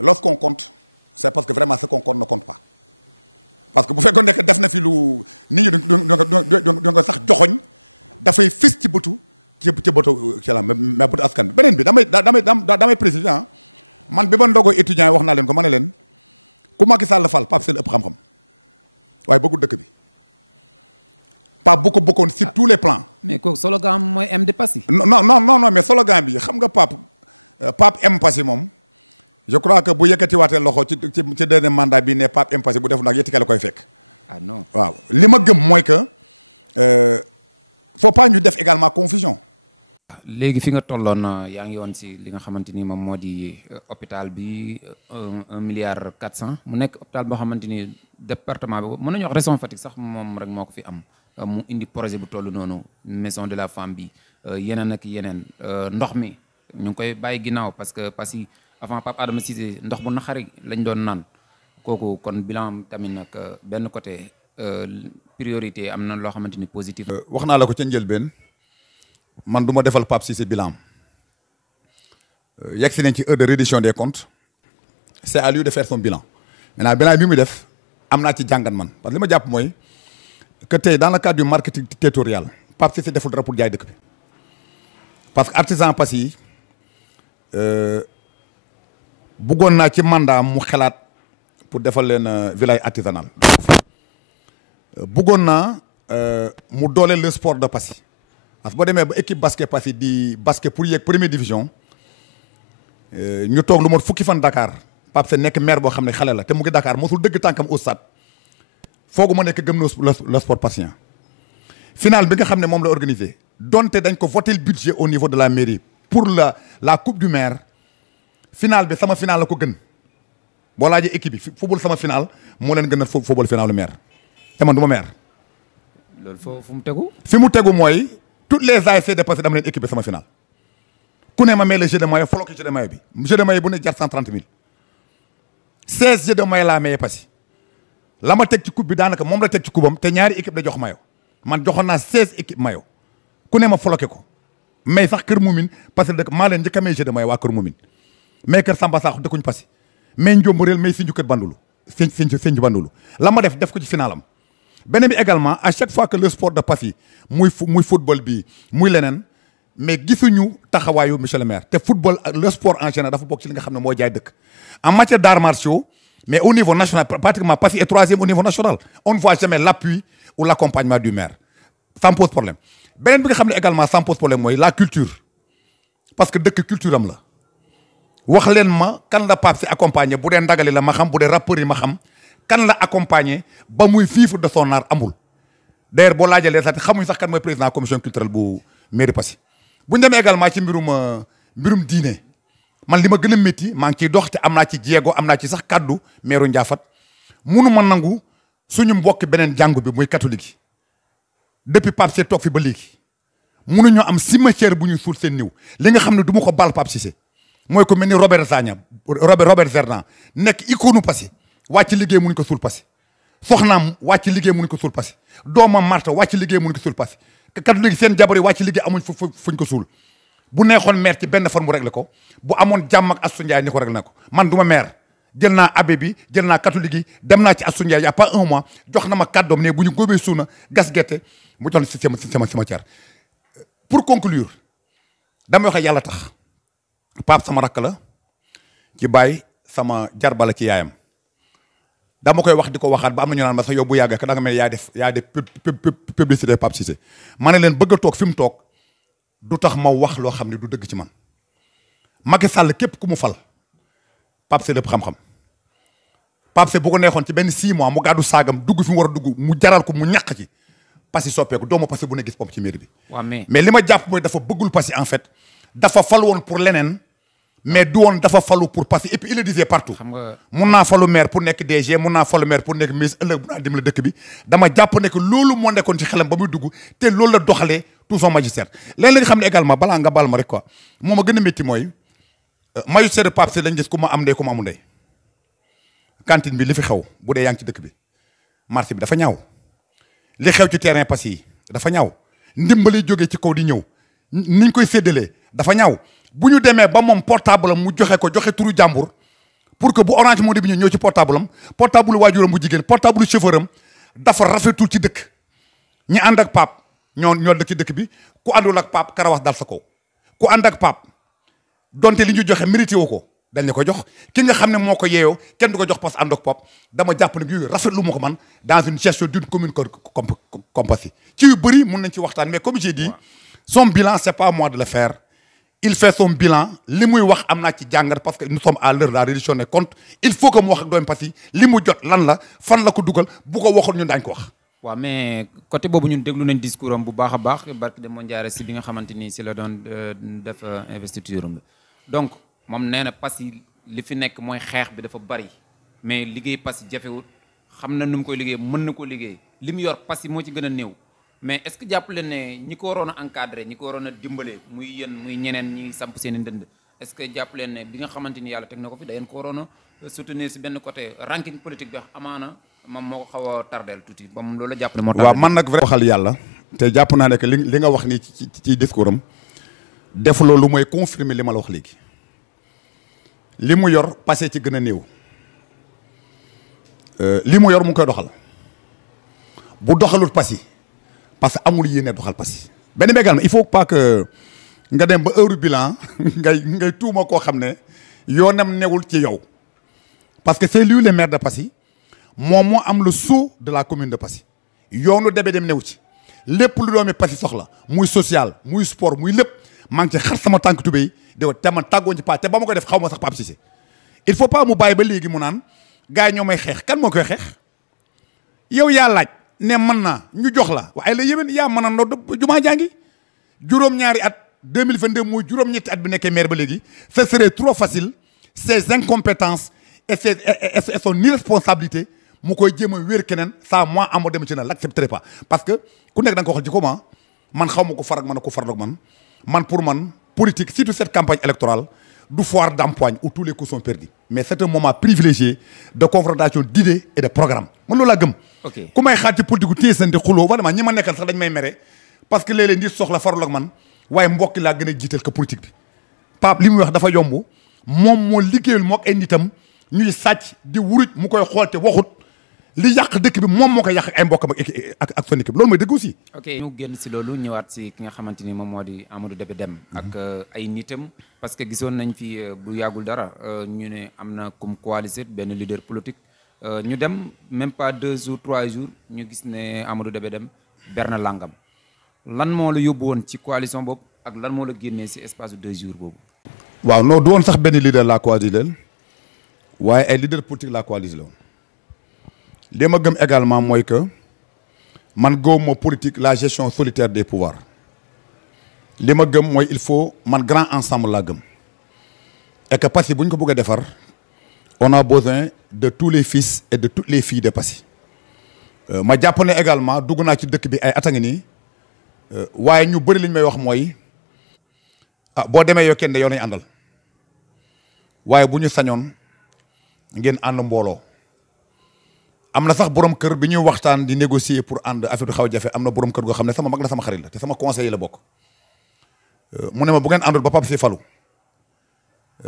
lorsqu'on compte c'est parce que vraiment ce qu'on compte ne compte pas parce que bu fekkoon ne def na fi lu nit ñi du nga sax joxoñ dafay fis ci bëtu ci la mais bëtu askan bi beneen bi damay préciser ah man bi ma ndogoo étudiants yi wax naa leen ko ma ne leen ku Macky Sall fal Pape Cissé ëpp xam-xam waaye bëggul dëkk bi Pape bu ko bokkoon sur tous les plans. mais kooku slogan mooy M de Passy. non mais slogan bi xam nga Pape M Passy moom je crois que bu yëkkatiwaatee loxo ci deuxième mandat bi ne Pape M Passy bu def nag yëtti la koy fekk. ah non waaw li ma gëm mooy que faut pas ñu def également confusion. léegi fi nga tolloon yaa ngi woon si li nga xamante ni moom moo di hôpital bi 1 milliard 400 mu nekk hôpital boo xamante ni département bi mën nañu wax région Fatick sax moom rek moo ko fi am. mu indi projet bu toll noonu maison de la femme bi yeneen ak yeneen ndox mi ñu ngi koy bàyyi ginnaaw parce que avant Pape Adama Cissé ndox bu naxari lañ doon naan kooku kon bilan tamit nag benn côté priorité am na loo xamante ni positif. wax naa la ko ca njëlbeen man du ma defal Pape Cissé bilan yegg si nañ ci heure de reddition des comptes c'est à lui de faire son bilan maintenant bilan bi muy def am naa ci jàngat man parce que li ma jàpp mooy. que tey dans le cadre du marketing territorial Pape Cissé deful dara pour jaay dëkk bi parce que artisan Passy yi bëggoon naa ci mandat mu xalaat pour defal leen village artisanal bëggoon naa mu dooleel le sport de Passy parce que boo demee ba équipe basket Passy di basket pour yéeg première division ñu toog lu mot fukki fan Dakar Pape Cissé nekk maire boo xam ne xale la te mu ngi Dakar mosul dëgg tànkam au stade foogu ma nekk gëm na le sport patient final bi nga xam ne moom la organisé donte dañ ko voté le budget au niveau de la mairie pour la coupe du maire final bi sama final la ko gën boo laajee équipe bi football sama final moo leen gën a football finalu maire te man du ma maire. loolu fu mu tegu. fi mu tegu mooy toutes les ASC dépassé dama leen équipe sama final ku ne ma may le jeu de maillot floqué jeu de maillot bi jeu de maillot bu ne jar 130 000 16 jeux de maillot laa maye Passy la ma teg ci coupe bi daanaka moom la teg ci kubam te ñaari équipe la jox maillot man joxoon naa 16 équipe maillot ku ne ma floqué ko mais sax Kër Moumine parce que maa leen njëkk a may jeu de maillot waa Kër Moumine mais Kër Samba Sakho dëkkuñ Passy mais Ndiomb réel mais Sinju Kër Bandulu Sinju Bandulu la ma def ko ci finalam beneen bi également à chaque fois que le sport de Passy muy football bi muy leneen mais gisuñu taxawaayu monsieur le maire te football le sport en général dafa bokk ci li nga xam ne moo jaay dëkk en matière d'arts martiaux mais au niveau national pratiquement Passy est 3e au niveau national on ne voit jamais l'appui ou l'accompagnement du maire ça me pose problème beneen bi nga xam ne également ça me pose problème mooy la culture parce que dëkk culture am la wax leen ma kan la Pape Sy accompagner bu dee ndagali la ma xam bu dee rappeurs yi ma xam kan la accompagner ba muy vivre de son art amul d'ailleurs boo laajalee sax xamuñ sax kan mooy président commission culturelle bu mairie Passy bu ñu demee également ci mbirum diine man li ma gën a métti maa ngi ciy dox te am naa ci jéego am naa ci sax kaddu meeru Ndiafat munu ma nangu suñu mbokk beneen jàngu bi muy catholique yi depuis Pape Sy toog fi ba léegi munuñoo am cimetière bu ñuy suul seen niw li nga xam ne du ma ko baal Pape Cissé mooy ko mel ni Robert Sagna Robert Zerdan nekk icône Passy wàcc liggéey munuñ ko suul Passy soxnaam wàcc liggéey munuñ ko suul Passy doomam Marta wàcc liggéey munuñ ko suul Passy catholique seen jabar yi wàcc liggéey amuñ fuñ ko suul bu neexoon maire ci benn fan mu réglé ko bu amoon jàmm ak Assou Ndiaye ni ko réglé na ko man du ma maire jël naa abbé bi jël naa catholique yi dem naa ci Assou Ndiaye y a pas un mois jox na ma kàddoom ne bu ñu góobee suuna gas gerte mu jox si sama car pour conclure dama waxe yàlla tax Pape sama rakk la ci baay sama jarba la ci yaayam dama koy wax di ko waxaat ba am na ñu naan ma sax yow bu yàgg ka da nga mel yaa def publicité Pape Cissé ma ne leen bëgg a toog fi mu toog du tax ma wax loo xam ne du dëgg ci man Macky Sall képp ku mu fal Pape Cissé lépp xam-xam Pape Cissé bu ko neexoon ci benn 6 mois mu gàddu saagam dugg fi mu war a dugg mu jaral ko mu ñàkk ci Passy soppeeku doomu Passy bu ne gis bopp ci mairie bi. waaw mais li ma jàpp mooy dafa bëggul Passy en fait dafa fal woon pour leneen mais du woon dafa falu pour Passy et puis il le disait partout. xam nga mun naa falu maire pour nekk DG mun naa falu maire pour nekk ministre ëllëg bu naa dimbali dëkk bi dama jàpp ne que loolu moo nekkoon ci xelam ba muy dugg te loolu la doxalee tout son magistère léeg-léeg nga xam ne également balaa nga baal ma rek quoi moo ma gën a métti mooy magistère Pape Cissé lañ gis ku ma am ndey ku ma amul ndey cantine bi li fi xew bu dee yaa ngi ci dëkk bi marché bi dafa ñaaw li xew ci terrain Passy yi dafa ñaaw ndimbali jógee ci kaw di ñëw niñ koy séddalee dafa ñaaw bu ñu demee ba moom portable am mu joxe turu jàmbur pour que bu Orange Money bi ñëw ci portable am portable waajuram bu jigéen portable chauffeur am dafa rafetul ci dëkk ñi ànd ak Pape ñoo dëkk ci dëkk bi ku àndul ak Pape karawas dal sa kaw ku ànd ak Pape donte li ñu joxe mérité wu ko dañ la ko jox ki nga xam ne moo ko yeeyoo kenn du ko jox parce que ànd ak Pape dama jàpp ne bii rafetlu ma ko man dans une gestion d'une commune comme Passy ci yu bëri mun nañ ci waxtaan mais comme j'ai dit son bilan c'est pas à moi de le faire il fait son bilan li muy wax am naa ci jàngat parce que nous sommes à l'heure de la reddition des comptes il faut que mu wax ak doomu Passy li mu jot lan la fan la ko dugal bu ko waxul ñun daañu ko wax. waaw mais côté boobu ñun déglu nañ discours am bu baax a baax barke de mondiare si bi nga xamante ni si la doon def investiture am donc moom nee na Passy li fi nekk mooy xeex bi dafa bari mais liggéey Passy jafewut xam na nu mu koy liggéey mën na ko liggéey li mu yor Passy moo ci gën a néew. mais est-ce que jàpp leen ne ñi ko waroon a encadrer ñi ko waroon a dimbale muy yéen muy ñeneen ñi samp seen i ndënd est-ce que jàpp leen ne bi nga xamante ni yàlla teg na ko fi da ngeen ko waroon a soutenir si benn côté ranking politique bi amaana moom moo ko xaw a tardeel tuuti ba mu loolu la jàpp ne moo tardeel. waaw man nag vraiment waxal yàlla te jàpp naa ne que li nga wax nii ci discours am def loolu mooy confirmer li ma la wax léegi li mu yor passé ci gën a néew li mu yor mu ngi koy doxal bu doxalut Passy parce que amul yéene doxal Passy benn bégal ma il faut pas que nga dem ba heure bilan ngay tuuma koo xam ne yoonam newul ci yow parce que c'est lui le maire de Passy moom moo am le sceau de la commune de Passy yoonu debe dem new ci lépp lu doomi Passy soxla muy social muy sport muy lépp maa ngi ci xar sama tànk tubéy di ko te man tàggoon ci te ba ma ko def xaw ma sax Pape Cissé il faut pas mu bàyyi ba léegi mu naan gars yi ñoo may xeex kan moo koy xeex yow yaa laaj ne mën naa ñu jox la waaye la yéwén yaa mën a nodd jumaa jàngi juróom-ñaari at 2022 mooy juróom-ñetti at bi nekkee maire ba léegi ce serait trop facile ses incompétences et son irresponsabilité mu koy jéem a wéer keneen ça moi Amadou Deme ci na l'accepterai pas parce que ku nekk da nga ko waxal ci comment man xaw ma ko far ak man a ko faral ak man pour man politique surtout cette campagne électorale du foire d'empoigne où tous les coups sont perdus mais c'est un moment privilégié de confrontation d'idées et de programme man loolu laa gëm. ok ku may xaar ci politique gu téye seen di xuloo vraiment ñi ma nekkal sax dañ may mere parce que léeg-léeg nit soxla farul ak man waaye mbokki laa gën a jiital que politique bi Pape li muy wax dafa yomb moom moo liggéeyul mook ay nitam ñuy sàcc di wuruj mu koy xool te waxut li yàq dëkk bi moom moo koy yàq ay mbokkam ak son équipe loolu mooy dëgg aussi. ok ñu génn si loolu ñëwaat si ki nga xamante ni moom moo di Amadou Deme Deme ak ay nitam parce que gisoon nañ fi bu yàggul dara ñu ne am na comme coalisé benn leader politique ñu dem même pas 2 jours 3 jours ñu gis ne Amadou Deme Deme ber na langam lan moo la yóbbu woon ci coalition boobu ak lan moo la génnee si espace de 2 jours boobu. waaw non du woon sax benn leader la coalisé waaye ay leader politique la coalisé la woon li ma gëm également mooy que man gëwuma politique la gestion solitaire des pouvoirs li ma gëm mooy il faut man grand ensemble laa gëm et que Passy bu ñu ko bëgg a defar on a besoin de tous les fils et de toutes les filles de Passy ma jàpp ne également dugg naa ci dëkk bi ay at a ngi nii waaye ñu bëri li ñu may wax mooy boo demee yow kenn de yow nañu àndal waaye bu ñu sañoon ngeen ànd mbooloo am na sax borom kër bi ñuy waxtaan di négocier pour ànd affaire du xaw jafe am na borom kër goo xam ne sama mag la sama xarit la te sama conseiller la bokk mu ne ma bu ngeen àndul ba Pape Sy falu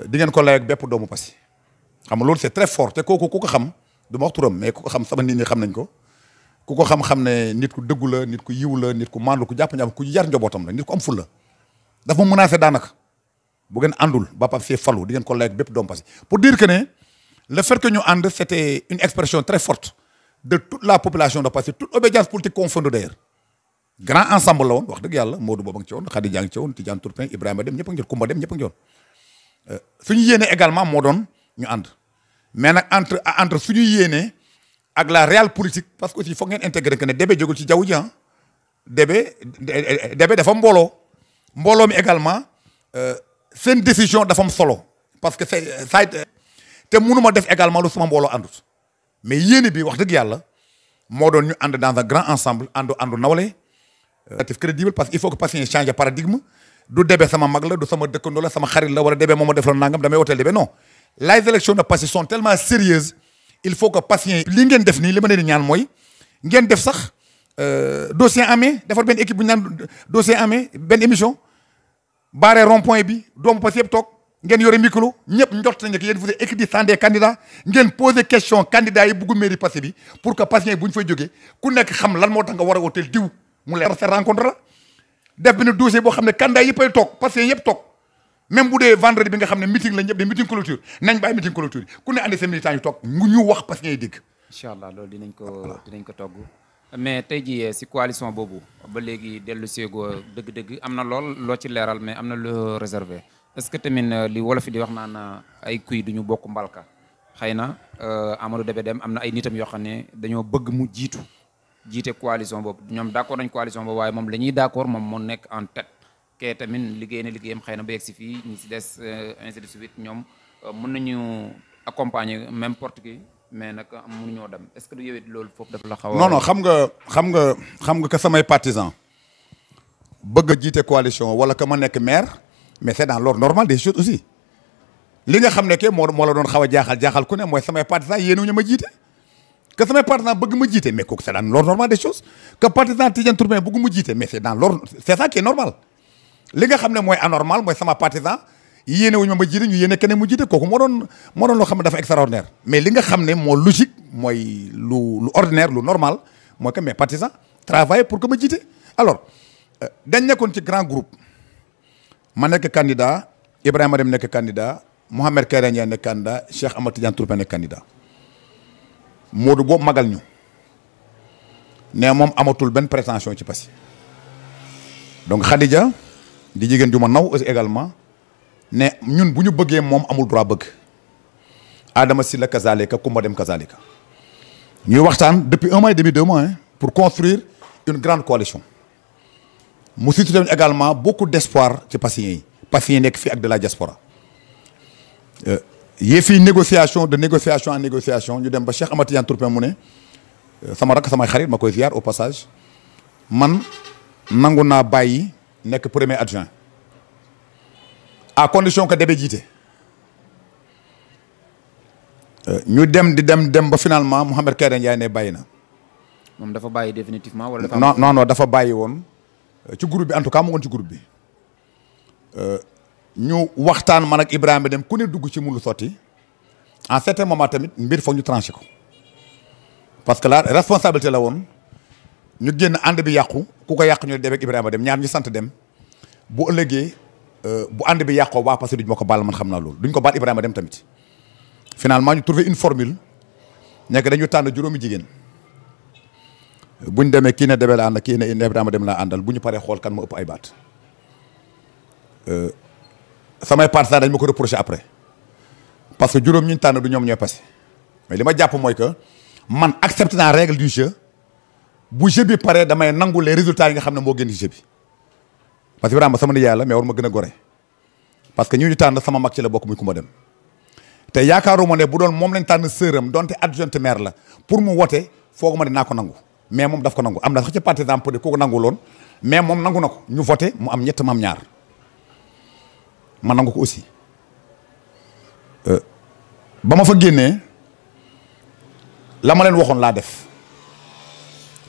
di ngeen ko lay ak bépp doomu Passy xam nga loolu c'est très fort te kooku ku ko xam du ma wax turam mais ku ko xam sama nit ñi xam nañ ko ku ko xam ne nit ku dëggu la nit ku yiw la nit ku maandu ku jàpp ñaam ku yar njabootam la nit ku am ful la dafa ma menacé daanaka bu ngeen àndul ba Pape Sy falu di ngeen ko lay ak bépp doomu Passy pour dire que ne le fait que ñu ànd c'était une expression très forte de toute la population de Passy toute obédience politique confondue d'ailleurs grand ensemble la woon wax dëgg yàlla Modou booba nga ci woon Khadija ngi ci woon Tidiane Tourpin Ibrahima Dem ñëpp a ngi ci woon Koumba Dem ñëpp a ngi ci woon suñu yéene également moo doon ñu ànd mais nag entre suñu yéene ak la réelle politique parce que aussi foog ngeen intégrer que ne Debe jógul ci jaww ji Debe dafa mbooloo mi également seen décision dafa am solo parce que c'est te mënuma def également lu sama mbooloo àndut mais yéene bi wax dëgg yàlla moo doon ñu ànd dans un grand ensemble àndu nawle relatif crédible parce que il faut que Passy change paradigme du Debe sama mag la du sama dëkkandoo la sama xarit la wala Debe moom ma def la nangam damay woteel Debe non les élections de Passy sont tellement sérieuses il faut que Passy li ngeen def nii li ma leen di ñaan mooy ngeen def sax dossier amee defar benn équipe bu ñu naan dossier amee benn émission barré rond point bi doomu Passy yëpp toog ngeen yore micro ñëpp njort nañu que yéen vous êtes équidistant des candidats ngeen poser question candidats yi bugg mairie Passy bi pour que Passy bu ñu fay jógee ku nekk xam lan moo tax nga war a woteel diw mu leer cette rencontre la def benn dossier boo xam ne candidats yëppay toog Passy yëpp toog même bu dee vendredi bi nga xam ne meeting la ñëpp de meeting clôture nañ bàyyi meeting clôture ku ne andi seen militants yu toog ñu wax Passy yi dégg. incha allah loolu dinañ ko togg mais tey jii si coalition boobu ba léegi dellu seegoo dëgg-dëgg am na lool loo ci leeral mais am na loo réservé est-ce que tamit li wolof di wax naan ay kuy duñu bokk mbalka xëy na Amadou Deme Deme am na ay nitam yoo xam ne dañoo bëgg mu jiite coalition boobu ñoom d'accord nañ coalition boobu waaye moom la ñuy d'accord moom moo nekk en tête kee tamit liggéey na liggéeyam xëy na ba yegg si fii ñi si des ainsi de suite ñoom mën nañu accompagner n'importe qui mais nag mënuñoo dem est-ce que du yowit loolu foofu dafa la xaw a non xam nga que samay partisans bëgg a jiite coalition wala que ma nekk maire mais c'est dans l'ordre normal des choses aussi li nga xam ne que moo la doon xaw a jaaxal ku ne mooy samay partisans yéenuñu ma jiite que samay partisans bëgg ma jiite mais kooku c'est dans l'ordre normal des choses que partisan Tidiane Tourpin bëgg ma jiite mais c'est dans l'ordre c'est ça qui est normal li nga xam ne mooy anormal mooy sama partisan yéenewuñu ma jiite ñu yéene keneen mu jiite kooku moo doon loo xam ne dafa extraordinaire mais li nga xam ne moo logique mooy lu ordinaire lu normal mooy que mes partisans travaillent pour que ma jiite alors dañ nekkoon ci grand groupe ma nekk candidat Ibrahima Dem nekk candidat Mohamed Kayra Ndiaye nekk candidat Cheikh Ahmed Tidiane Tourpin nekk candidat Modou boobu magal ñu ne moom amatul benn prétention ci Passy donc Khadija di jigéen ju ma naw aussi également ne ñun bu ñu bëggee moom amul droit bëgg Adama Sylla kazalika Koumba Dem kazalika ñuy waxtaan depuis 1 mois et demi 2 mois pour construire une grande coalition mu suscité également beaucoup d'espoir ci patients yi nekk fii ak de la diaspora yee fii négociation de négociation en négociation ñu dem ba Cheikh Ahmed Tidiane Tourpin mu ne sama rakk samay xarit ma koy ziar au passage man nangu naa bàyyi nekk premier adjoint à condition que Débé jiite ñu dem ba finalement Mouhamed Kairé Ndiaye ne bàyyi na. moom dafa bàyyi définitivement wala dafa non dafa bàyyi woon ci groupe bi en tout cas mu ngoon ci groupe bi ñu waxtaan man ak Ibrahima dem ku ne dugg ci mulu sotti en certain moment tamit mbir foog ñu tranché ko parce que la responsabilité la woon ñu génn ànd bi yàqu ku ko yàq ñu Débé ak Ibrahima dem ñaar ñu sant dem bu ëllëgee bu ànd bi yàqoo waa parce que duñ ma ko baal man xam naa loolu duñ ko baal Ibrahima dem tamit finalement ñu trouvé une formule nekk dañu tànn juróomi jigéen buñ demee kii ne Débé la ànd kii ne Ibrahima dem laa àndal bu ñu paree xool kan ma ëpp ay baat samay partisans dañ ma ko reproché après parce que juróom ñu tànn du ñoom ñooy passé mais li ma jàpp mooy que man accepté naa règle du jeu bu jeu bi paree damay nangu les résultats yi nga xam ne moo gën ci jeu bi parce que Ibrahima sama nijaay la mais war ma gën a gore parce que ñu tànn sama mag ci la bokk muy Kumba Dem te yaakaaruma ne bu doon moom lañ tànn sëram donte adjoint maire la pour mu wote fooguma ne naa ko nangu mais moom daf ko nangu am na sax ci partisan peut être kooku nangu loon mais moom nangu na ko ñu voté mu am ñett ma am ñaar ma nangu ko aussi ba ma fa génnee la ma leen waxoon laa def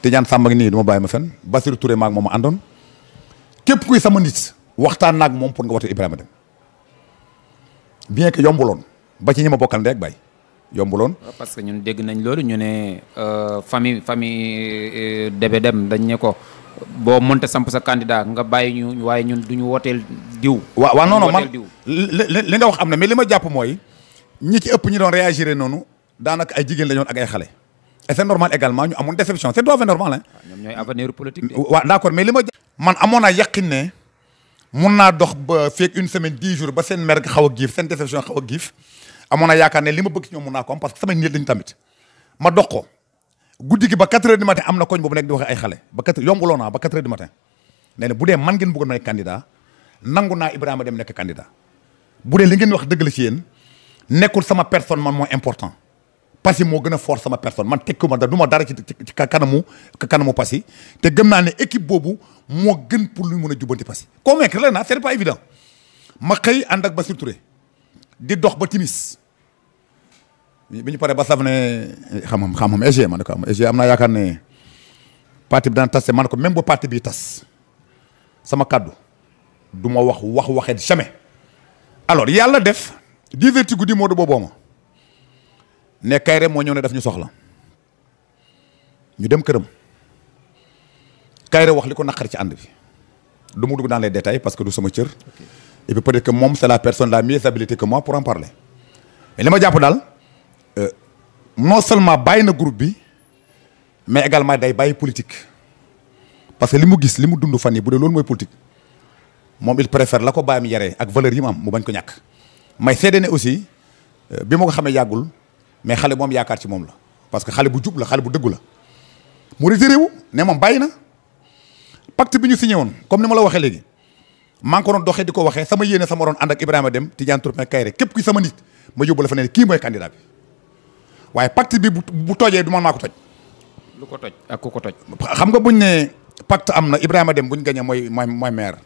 Tidiane Samba ngi nii du ma bàyyi ma fen Bassirou Touré maag moom ma àndoon képp kuy sama nit waxtaan naag moom pour nga wote Ibrahima Dem bien que yombuloon ba ci ñi ma bokkal ndey ak baay yombuloon. parce que ñun dégg nañ loolu ñu ne famille Débé Dem dañ ne ko boo mënta samp sa candidat nga bàyyi ñu waaye ñun du ñu wooteel diw. waaw non man li nga wax am na mais li ma jàpp mooy ñi ci ëpp ñi doon réagir noonu daanaka ay jigéen la ñoon ak ay xale. et c'est normal également ñu amoon déception c'est tout à fait normal hein. ñoom ñooy avenir politique de. waaw d'accord mais li ma man amoon naa yaqin ne mun naa dox ba feeg une semaine 10 jours ba seen mer xaw a giif seen déception xaw a giif amoon naa yaakaar ne li ma bëgg ci ñoom mun naa ko am parce que samay nit lañu tamit ma dox ko guddi gi ba 4 heures du matin am na koñ boobu nekk di waxe ay xale ba 4 yombuloo naa ba 4 heures du matin nee na bu dee man ngeen bëggoon ma nekk candidat nangu naa Ibrahima Dem nekk candidat bu dee li ngeen wax dëgg la ci yéen nekkul sama personne man moo important Passy moo gën a fort sama personne man tekkuma da du ma dara ci kanamu Passy te gëm naa ne équipe boobu moo gën pour lu mën a jubbanti Passy convaincre la na c'est pas évident ma xëy ànd ak Bassirou Touré di dox ba timis bi ñu paree ba saf ne xam-xam EG ma ne ko EG am naa yaakaar ne parti bi daan tas man ko même ba parti bi tas sama kaddu du ma waxee jamais alors yàlla def 10 heures ci guddi moo du booboo ma ne Kairé moo ñëw ne daf ñu soxla ñu dem këram Kairé wax li ko naqari ci ànd bi du mu dugg dans les détails parce que du sama cër et puis peut-être que moom c'est la personne la mieux habilitée que moi pour en parler mais li ma jàpp daal non seulement bàyyi na groupe bi mais également day bàyyi politique parce que li mu gis li mu dund fan yi bu dee loolu mooy politique moom il préfère la ko bàyyi mi yaree ak valeur yi mu am mu bañ ko ñàkk may seede ne aussi bi ma ko xamee yàggul mais xale moom yaakaar ci moom la parce que xale bu jub la xale bu dëggu la mu retiré wu ne moom bàyyi na pacte bi ñu signé woon comme ni ma la waxee léegi maa ngi ko doon doxee di ko waxee sama yéene sama doon ànd ak Ibrahima Dem Tidiane Tourpin Kairé képp kuy sama nit ma yóbbu la fa ne kii mooy candidat bi waaye pacte bi bu tojee du man maa ko toj. lu ko toj ak ku ko toj. xam nga buñ ne pacte am na Ibrahima Dem buñ gagné mooy maire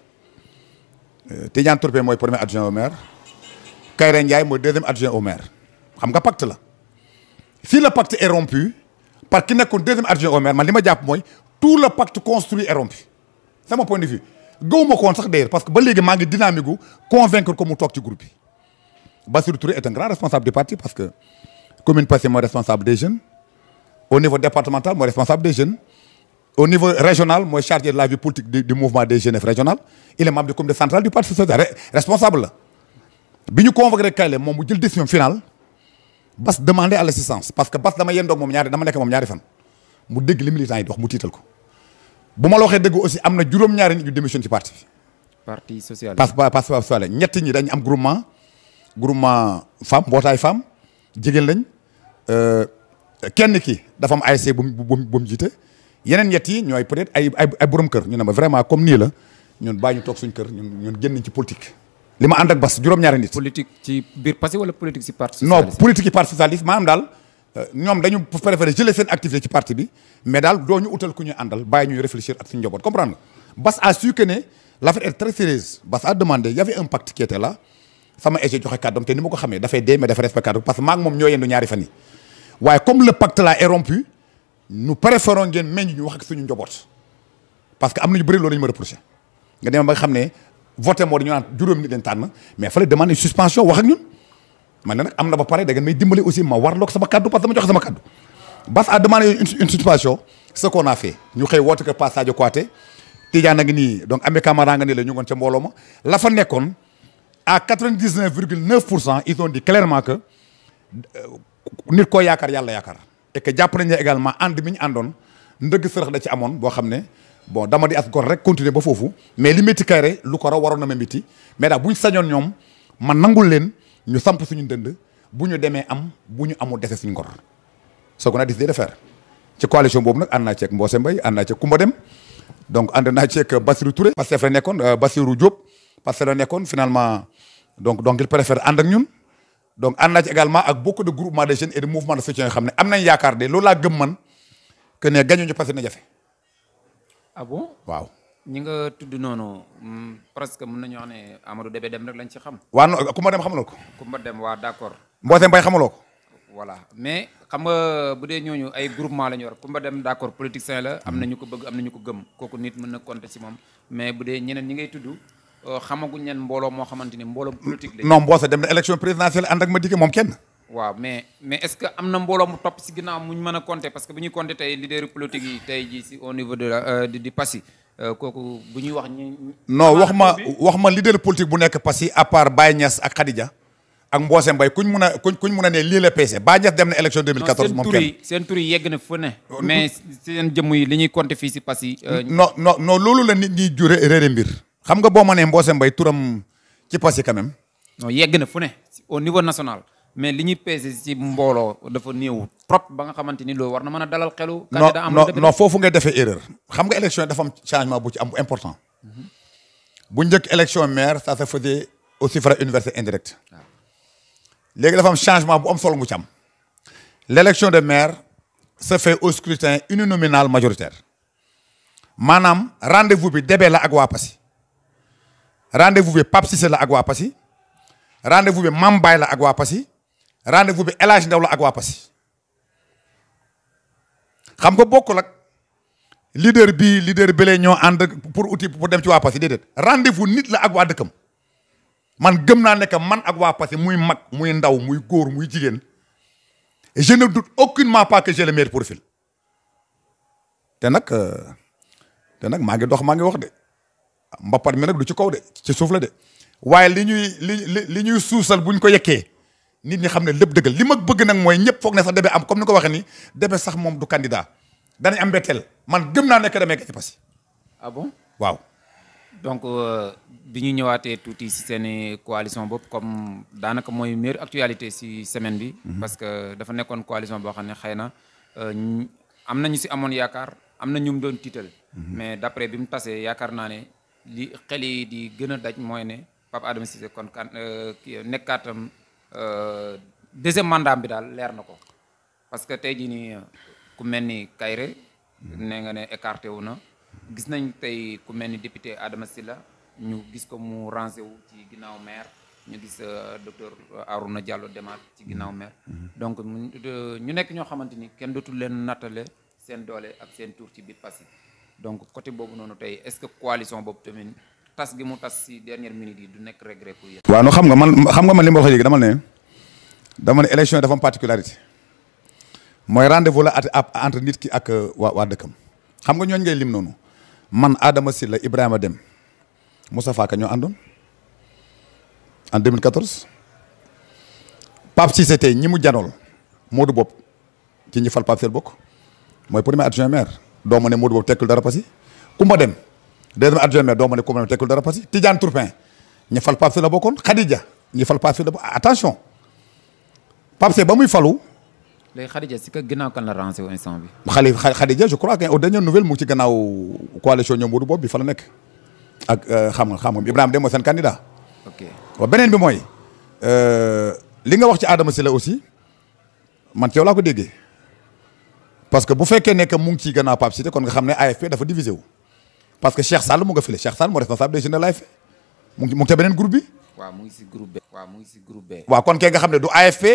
Tidiane Tourpin mooy premier adjoint au maire Kairé Ndiaye mooy deuxième adjoint au maire xam nga pacte la. si le pacte est rompu par ki nekkoon deuxième adjoint au maire man li ma jàpp mooy tout le pacte construit est rompu c'est mon point de vue gëwuma ko woon sax d'ailleurs parce que ba léegi maa ngi dynamique gu convaincre ko mu toog ci groupe bi Bassirou Touré est un grand responsable du parti parce que commune Passy mooy responsable des jeunes au niveau départemental mooy responsable des jeunes au niveau régional mooy chargé de la vie politique du mouvement des jeunes régional il est membre du comité central du parti socialiste responsable la bi ñu convoqué Kairé moom mu jël décision finale Bass demandé à l'assistance parce que Bass dama yendoog moom dama nekk moom ñaari fan mu dégg li militant yi di wax mu tiital ko bu ma la waxee dëgg aussi am na juróom-ñaari nit yu démission ci parti bi. parti socialiste parti socialiste ñett ñi dañu am groupement femme mbootaay femme jigéen lañ kenn ki dafa am ASC bu mu jiite yeneen ñett yi ñooy peut-être ay borom kër ñu ne ma vraiment comme nii la ñun bàyyi ñu toog suñ kër ñun génn ci politique. li ma ànd ak Bass juróom-ñaari nit. politique ci biir Passy wala politique ci parti non socialiste. politique ci parti socialiste maanaam daal ñoom dañu préféré jëlee seen activité ci parti bi mais daal doo ñu utal ku ñuy àndal bàyyi ñuy réfléchir ak suñu njaboot comprendre nga. Bass a su que ne l'affaire est très sérieuse. Bass a demandé y avait un pacte qui était là sama EG joxe kàddoom te ni ma ko xamee dafay dee mais dafa respecté kàddu parce que maa ngi moom ñoo yendu ñaari fan yi waaye comme le pacte là est rompu nous préférons ngeen meññ ñu wax ak suñu njaboot parce que am nañu bëri loolu ñu ma reproché nga dem ba nga xam ne voté moo di ñu naan juróomi nit leen tànn mais fallait demander suspension wax ak ñun man ne nag am na ba pare da ngeen may dimbali aussi ma warloog sama kaddu parce que dama joxe sama kaddu. Bass a demandé une suspension ce qu'on a fait ñu xëy woote ko Pa Sadio Kouaté Tidiane a ngi nii donc Amé Camara nga nii la ñu ngoon ca mbooloo ma la fa nekkoon à 99,9% ils ont dit clairement que nit koo yaakaar yàlla yaakaar et que jàpp nañ ne également ànd mi ñu àndoon ndëgg sërëx da ci amoon boo xam ne bon dama di as gor rek continuer ba foofu mais li métti Kairé lu ko raw waroon na ma métti mais daal bu ñu sañoon ñoom man nangul leen ñu samp suñu dënd bu ñu demee am bu ñu amul dese suñu ngor soo ko na décidé de faire ci coalition boobu nag ànd naa ceeg Mbose Mbaye ànd naa ceeg Koumba Dem donc ànd naa ceeg Bassirou Touré parce que fa nekkoon Bassirou Diop parce que la nekkoon finalement donc il préfère ànd ak ñun donc ànd naa ci également ak beaucoup de groupements de jeunes et de mouvements de soutien yoo xam ne am nañ yaakaar de loolu laa gëm man que ne gañu ñu parce que na jafe. ah bon waaw. ñi nga tudd noonu presque mën nañu wax ne Amadou Débé Dem rek lañ ci xam. waa non Koumba Dem xamaloo ko. Koumba Dem waa d'accord. Mbose Mbaye xamaloo ko. voilà mais xam nga bu dee ñooñu ay groupement la ñu war Koumba Dem d'accord politicien la am na ñu ko bëgg am na ñu ko gëm kooku nit mën na compter ci moom mais bu dee ñeneen ñi ngay tudd xamaguñ leen mbooloo moo xamante ni mbooloo politique la. non Mbose dem na élection présidentielle ànd ak ma dikkee moom kenn. waaw mais est-ce que am na mbooloo mu topp ci ginnaaw muñ mën a compter parce que bu ñuy compter tey leader politique yi tey jii ci au niveau de la di Passy kooku bu ñuy wax ñi. non wax ma leader politique bu nekk Passy à part Baye Niass ak Khadija ak Mbose Mbaye kuñ mun a ne lii la peese Baye Niass dem na élection 2014 moom kenn seen tur yi yegg na fu ne. mais seen jëmm yi li ñuy compter fii ci Passy. non loolu la nit ñi jure réere mbir. xam nga boo ma nee Mbose Mbaye turam ci Passy quand même. non yegg na fu ne au niveau national mais li ñuy peese ci mbooloo dafa néew trop ba nga xamante ni loolu war na mën a dalal xelu. candidat am non foofu ngay defee erreur. xam nga élection dafa am changement bu ci am important. bu njëkk élection maire ça se faisait au suffrage universel indirect. léegi dafa am changement bu am solo bu ci am. l'élection de maire se fait au scrutin uninominal majoritaire maanaam rendez-vous bi Débé la ak waa Passy. rendez-vous bi Pape Cissé la ak waa Passy rendez-vous bi Mame Baye la ak waa Passy rendez-vous bi El Hadj Ndaw la ak waa Passy xam nga bokkul ak leader bi la ñoo ànd pour dem ci waa Passy déedéet rendez-vous nit la ak waa dëkkam man gëm naa ne que man ak waa Passy muy mag muy ndaw muy góor muy jigéen je ne doute aucunement pas que j'ai le meilleur profil te nag maa ngi dox maa ngi wax de mbappat mi nag du ci kaw de ci suuf la de waaye li ñuy suusal buñ ko yekkee nit ñi xam ne lépp dëggal li ma bëgg nag mooy ñëpp foog ne sax Débé am comme ni ko waxee ni Débé sax moom du candidat danañ am mbetteel man gëm naa nekk damay gagné Passy. ah bon waaw. donc bi ñu ñëwaatee tuuti si seen coalition boobu comme daanaka mooy meilleure actualité si semaine bi. parce que dafa nekkoon coalition boo xam ne xëy na am na ñu si amoon yaakaar am na ñu mu doon tiital. mais d'après bi mu tasee yaakaar naa ne li xel yi di gën a daj mooy ne Pape Adama Cissé kon nekkaatam deuxième mandat bi daal leer na ko parce que tey jii nii ku mel ni Kairé nee nga ne écarté wu na. gis nañ tey ku mel ni député Adama Sylla ñu gis ko mu rangé wu ci ginnaaw maire ñu gis docteur Arouna Diallo demaat ci ginnaaw maire donc ñu nekk ñoo xamante ni kenn dootul leen nattale seen doole ak seen tour ci biir Passy donc côté boobu noonu tey est-ce que coalition boobu tamit tas gi mu tas si dernière minute yi du nekk regret pour yéen. waaw no xam nga man li ma wax léegi dama ne élection yi dafa am particularité mooy rendez-vous la entre nit ki ak waa dëkkam xam nga ñooñ ngay lim noonu man Adama Sylla Ibrahima Dem Moustapha Ka ñoo àndoon en 2014 Pape Cissé tey ñi mu janool Modou Bob ci ñi fal Pape Cissé bokk mooy premier adjoint maire doo ma ne Modou Bob tekkul dara Passy Koumba Dem deuxième adjoint maire doo ma ne Koumba Dem tekkul dara Passy Tidiane Tourpin ñi fal Pape Cissé la bokkoon Khadija ñi fal Pape Cissé la bokk attention Pape Cissé ba muy falu léegi Khadija si ka ginnaaw kan la rancé wu instant bi. Khadija je crois que aux dernières nouvelles mu ngi ci gannaaw coalition ñoom Modou boobu bi fa la nekk ak xam nga Ibrahima Dem mooy seen candidat. ok waaw beneen bi mooy li nga wax ci Adama Sylla aussi man ci yow laa ko déggee parce que bu fekkee ne que mu ngi ci gannaaw Pape Cissé kon nga xam ne AFP dafa divisé wu parce que Cheikh Sall mu nga file Cheikh Sall moo responsable des jeunes de l'AFP mu ngi ca beneen groupe bi. waaw mu ngi si groupe B. waaw mu ngi si groupe B. waaw kon kay nga xam ne du AFP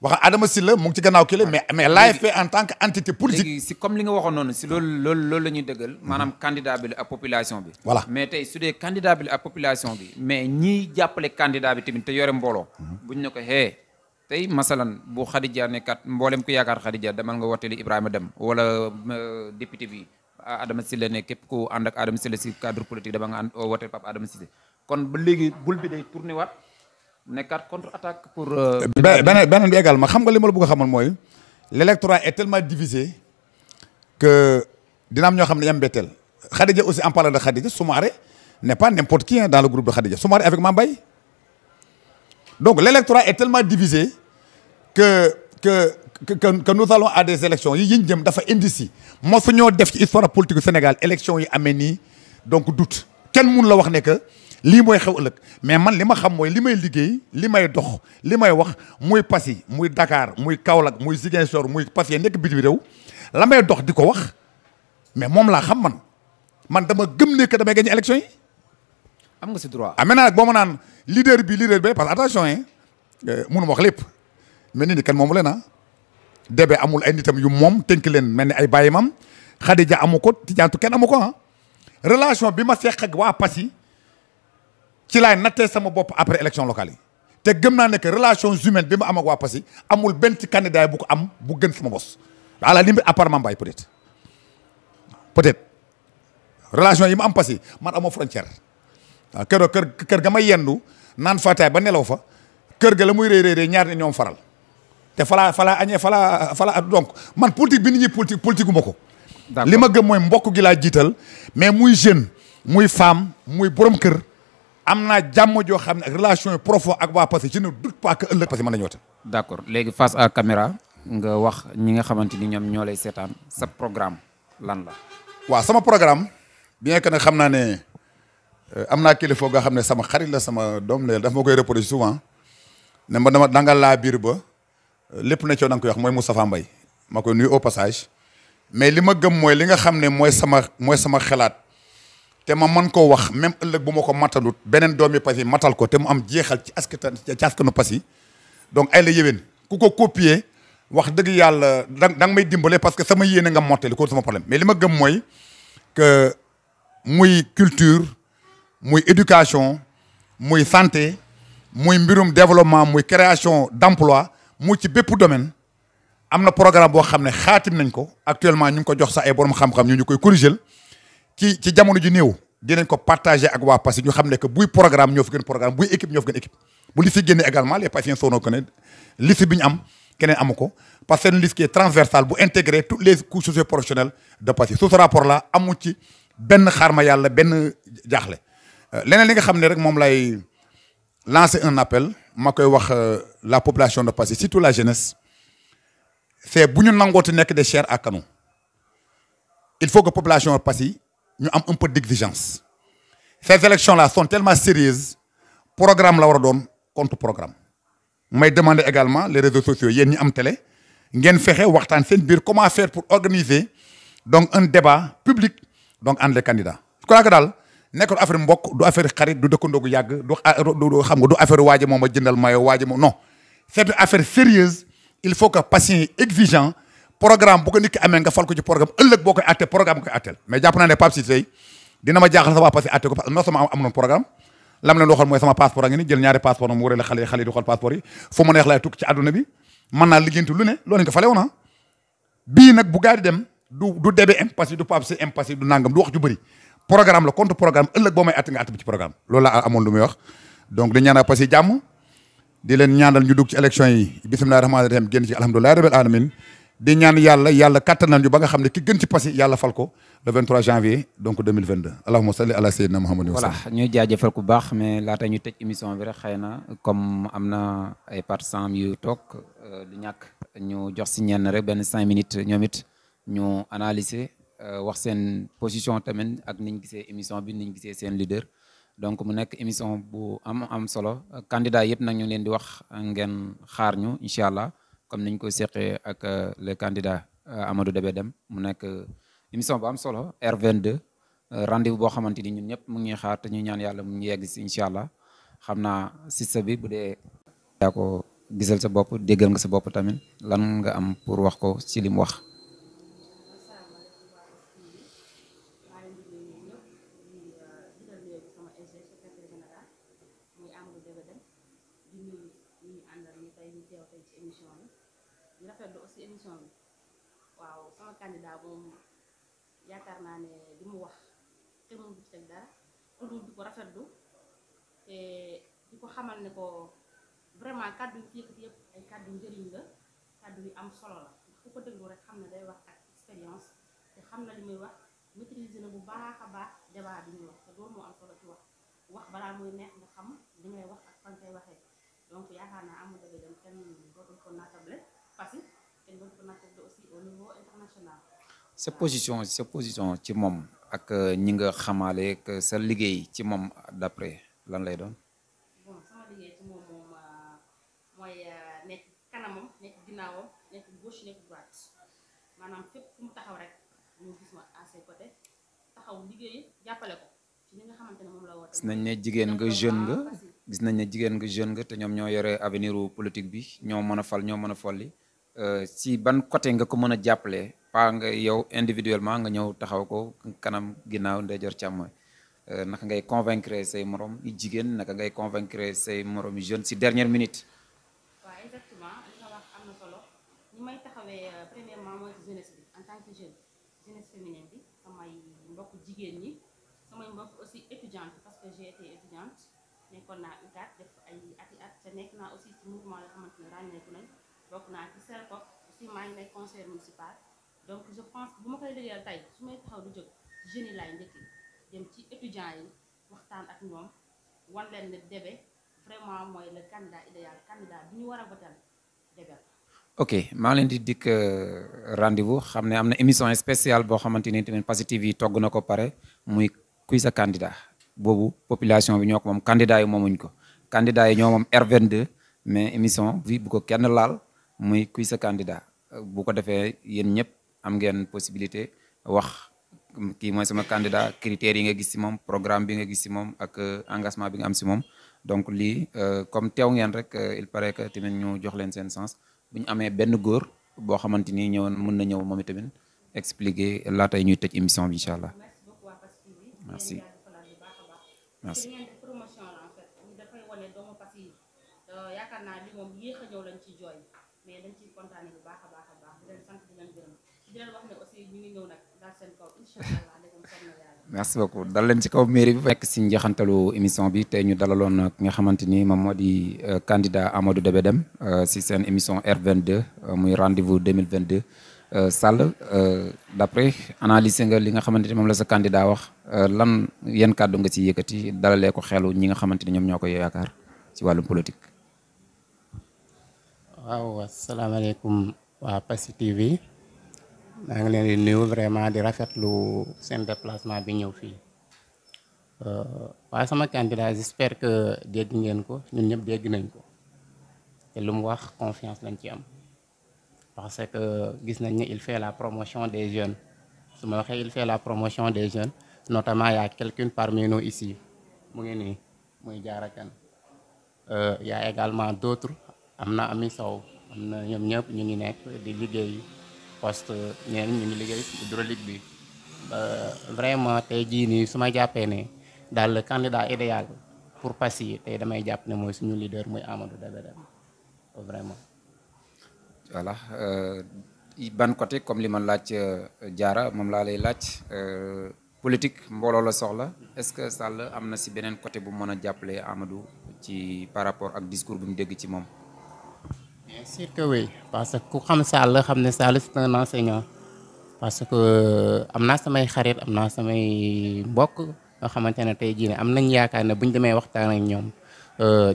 wax Adama Sylla mu ngi ci gannaaw kii la mais l'AFP en tant que entité politique. léegi si comme li nga waxoon noonu si loolu la ñuy dëggal maanaam candidat bi la ak population bi. voilà mais tey su dee candidat bi la ak population bi. mais ñiy jàppale candidat bi tamit te yore mbooloo. buñ ne ko tey masalan bu Khadija ne kat mboolem ku yaakaar Khadija demal nga wooteli Ibrahima Dem wala député bi Adama Sylla ne képp ku ànd ak Adama Sylla si cadre politique dama nga ànd wooteel Pape Adama Cissé kon ba léegi bul bi day tourné waat nekkaat contre attaque pour. beneen bi également xam nga li ma la bëgg a xamal mooy l'électorat est tellement divisé que dina am ñoo xam ne yam betteel Khadija aussi en parlant de Khadija Soumaré n'est pas n'importe qui dans le groupe de Khadija Soumaré avec Mambay. Donc l'électorat est tellement divisé que nous allons à des élections yi ñu jëm dafa indi si mosu ñoo def ci histoire politique du Sénégal élections yi amee nii donc doute kenn mun la wax ne que lii mooy xew ëllëg mais man li ma xam mooy li may liggéey li may dox li may wax muy Passy muy Dakar muy Kaolack muy Ziguinchor muy Passy nekk bitim réew la may dox di ko wax mais moom laa xam man dama gëm ne que damay gagner élections yi. am nga si droit. maintenant nag boo ma naan leader bi parce que attention mënu ma wax lépp mais nit ñi kan moomu leen Débé amul ay nitam yu moom tënk leen mel ni ay bàyyimam Khadija amu ko Tidiane kenn amu ko relation bi ma seq ak waa Passy ci laay nattee sama bopp après élection locale yi te gëm naa ne que relations humaines bi ma am ak waa Passy amul benn ci candidat bu ko am bu gën sama bos à la limite apparemment Mbaye peut-être relation yi ma am Passy man amoo frontière waaw kër ga may yendu naan fataay ba nelaw fa kër ga la muy réy ñaar ne ñoom faral te falaa añee falaa donc man politique bi nit ñi politique uma ko li ma gëm mooy mbokk gi laa jiital mais muy jeune muy femme muy borom kër am naa jàmm joo xam ne ak relation yi profond ak waa Passy je ne doute pas que ëllëg Passy mën na ñëwate d'accord léegi face à caméra nga wax ñi nga xamante ni ñoom ñoo lay seetaan sa programme lan la waaw sama programme bien que nag xam naa ne am naa kilifa nga xam ne sama xarit la sama doom la daf ma koy reproché souvent ne ma danga laa biir ba lépp na coow da nga koy wax mooy Moustapha Mbaye ma koy nuyu au passage mais li ma gëm mooy li nga xam ne mooy sama xalaat te ma mën koo wax même ëllëg bu ma ko matalut beneen doomi Passy matal ko te mu am jeexal ci askanu Passy donc ay la yéwén ku ko copier wax dëgg yàlla da nga may dimbale parce que sama yéene nga mottali ko sama problème mais li ma gëm mooy que muy culture muy éducation muy santé muy mbirum développement muy création d'emploi mu ci bépp domaine am na programme boo xam ne xaatim nañ ko actuellement ñu ngi ko jox sax ay borom xam-xam ñu koy corriger ci jamono ji néew dinañ ko partager ak waa Passy ñu xam ne que buy programme ñoo fi gën programme buy équipe ñoo fi gën équipe bu li fi génne également les Passiens sono ko ne liste bi ñu am keneen amu ko parce que c'est une liste qui est transversale bu intégrer toutes les couches socio-professionnelles de Passy sous ce rapport là amu ci benn xaarma yàlla benn jaaxle leneen li nga xam ne rek moom lay lancer un appel ma koy wax la population de Passy surtout la jeunesse c'est bu ñu nangooti nekk des chairs à canon il faut que population de Passy ñu am un peu d'exigence ces élections là sont tellement sérieuses programme la war a doon contre programme may demander également les réseaux sociaux yéen ñi am télé ngeen fexe waxtaan seen biir comment faire pour organiser donc un débat public donc entre les candidats je crois que daal nekkul affaire mbokk du affaire xarit du dëkkandoo gu yàgg du xam nga du affaire waaji moom a jëndal mayo waaji moom non c'est une affaire sérieuse il faut que patient yi exigeant programme bu ko nit ki amee nga fal ko ci programme ëllëg boo koy àtte programme koy àtteel mais jàpp naa ne Pape Cissé dina ma jaaxal sa waa Passy àtte ko parce que non sama am noon programme lam leen waxoon mooy sama passeport a ngi ni jël ñaari passeport mu wërale xale yi di xool passeport yi fu mu neex laay tukki ci àdduna bi mën naa liggéeyantu lu ne loolu ñu ko fale woon bii nag bu gaa di dem du débee Passy du Pape Cissé Passy du nangam du wax ju bëri programme la contre programme ëllëg boo may àtte nga àtte bi ci programme loolu la amoon lu muy wax donc di ñaanal Passy jàmm di leen ñaanal ñu dugg ci élection yi bismillahi rahmaani rahim génn ci alhamdulillahi rabbil alamin di ñaan yàlla kattanal ñu ba nga xam ne ki gën ci Passy yàlla fal ko le 23 janvier donc 2022 allahumma salli ala sayyidina muhammadin wa voilà ñuy jaajëfal ku baax mais laata ñu tëj émission bi rek xëy na comme am na ay partisans yu toog du ñàkk ñu jox si ñenn rek benn 5 minutes ñoom it ñu analyser wax seen position tamit ak niñ gisee émission bi niñ gisee seen leader donc mu nekk émission bu am solo candidat yëpp nag ñu leen di wax ngeen xaar ñu incha allah comme niñ ko seqee ak le candidat Amadou Débé Dème mu nekk émission bu am solo R22 rendez-vous boo xamante ni ñun ñëpp mu ngi xaar te ñu ñaan yàlla mu ngi yegg si incha allah xam naa sista bi bu dee yaa ko gisal sa bopp déggal nga sa bopp tamit lan nga am pour wax ko ci li mu wax. candidat moom yaakaar naa ne li mu wax te mu ngi teg dara lu di ko rafetlu te di ko xamal ne ko vraiment kàddu yi yëkkati yëpp ay kàddu njëriñ la kàddu yi am solo la fu ko déglu rek xam ne day wax ak expérience te xam na li muy wax maîtriser na bu baax a baax débat bi ñuy wax te loolu moo am solo ci wax balaa muy neex nga xam li ngay wax ak fan koy waxee donc yaakaar naa Amadou Débé Dème kenn dootul ko natable Passy kenn dootul ko natable aussi au niveau international. sa position ci moom ak ñi nga xamaale que sa liggéey ci moom d'après lan lay doon. bon sama liggéey ci moom mooy nekk kanamam nekk ginnaawam nekk gauche nekk droite maanaam fépp fu mu taxaw rek ñu gis ma à ses côtés taxaw liggéey jàppale ko ci li nga xamante ne moom la woote. gis nañ ne jigéen nga jeune nga te ñoom ñoo yore avenir politique bi ñoo mën a fal ñoo mën a folli si ban côté nga ko mën a jàppale. pas nga yow individuellement nga ñëw taxaw ko kanam ginnaaw ndeyjoor càmmooñ naka ngay convaincre say morom yu jigéen naka ngay convaincre say morom yu jeune si dernière minute. waaw exactement li nga wax am na solo ñi may taxawee premièrement mooy jeunesse bi en tant que jeunesse féminine bi samay mbokk jigéen ñi samay mbokk aussi étudiante parce que j'ai été étudiante nekkoon naa UCAD def ay at te nekk naa aussi ci mouvement yoo xamante ne ràññeeku nañ bokk naa ci CELCOP aussi maa ngi nekk conseil municipal. donc je pense bu ma koy liggéeyal tey su may taxaw di jóg jeunes yi laay njëkk dem ci étudiants yi waxtaan ak ñoom wan leen ne Débé vraiment mooy le candidat idéal candidat bi ñu war a voter Débé. ok maa ngi leen di dikk rendez-vous xam ne am na émission spéciale boo xamante ni tamit Passy TV togg na ko pare muy kuy sa candidat boobu population bi ñoo ko moom candidat yi moomuñ ko candidat yi ñoo moom R22 mais émission bi bu ko kenn laal muy kuy sa candidat bu ko defee yéen ñëpp. am ngeen possibilité wax kii mooy sama candidat critères yi nga gis ci moom programme bi nga gis ci moom ak engagement bi nga am ci moom donc lii comme teew ngeen rek il paraît que tamit ñu jox leen seen sens bu ñu amee benn góor boo xamante ni ñëwoon mën na ñëw moom itamit expliquer laatay ñuy tëj émission bi incha allah. merci merci. yaakaar naa li moom yéex a ñëw lañ ciy jooy mais dañ ciy kontaane bu baax a baax a baax di leen sant di leen gërëm di leen wax ne aussi ñu ngi ñëw nag daal seen kaw incha allah dégg nga sonn yàlla. merci beaucoup dal leen ci kaw mairie bi. nekk ci njeexantalu émission bi tey ñu dalaloon ki nga xamante ni moom moo di candidat Amadou Débé Dème ci seen émission R22 muy rendez-vous 2022 Sall d'après analyser nga li nga xamante ni moom la sa candidat wax lan yan kàddu nga ci yëkkati dalalee ko xelu ñi nga xamante ni ñoom ñoo koy yaakaar ci wàllum politique. waaw asalaamaaleykum waa Passy TV maa ngi leen di nuyu vraiment di rafetlu seen déplacement bi ñëw fii waaye sama candidat j'espère que dégg ngeen ko ñun ñëpp dégg nañ ko te lu mu wax confiance lañ ci am parce que gis nañ ne il fait la promotion des jeunes su ma waxee il fait la promotion des jeunes notamment y a quelqu'un parmi nous ici mu ngi nii muy Diarra Kane y a également d'autres am na Ami Sow am na ñoom ñëpp ñu ngi nekk di liggéey poste ñeen ñu ngi liggéey hydraulique bi vraiment tey jii nii su ma jàppee ne daal le candidat idéal pour Passy tey damay jàpp ne mooy suñu leader muy Amadou Débé Dème vraiment. voilà ban côté comme li ma laaj Diarra moom laa lay laaj politique mbooloo la soxla est-ce que Sall am na si beneen côté bu mën a jàppale Amadou ci par rapport ak discours bu mu dégg ci moom. Bien sûr que oui parce que ku xam Sall xam ne Sall c'est un enseignant parce que am naa samay xarit am naa samay mbokk nga xamante ne tey jii ne am nañ yaakaar ne buñ demee waxtaan ak ñoom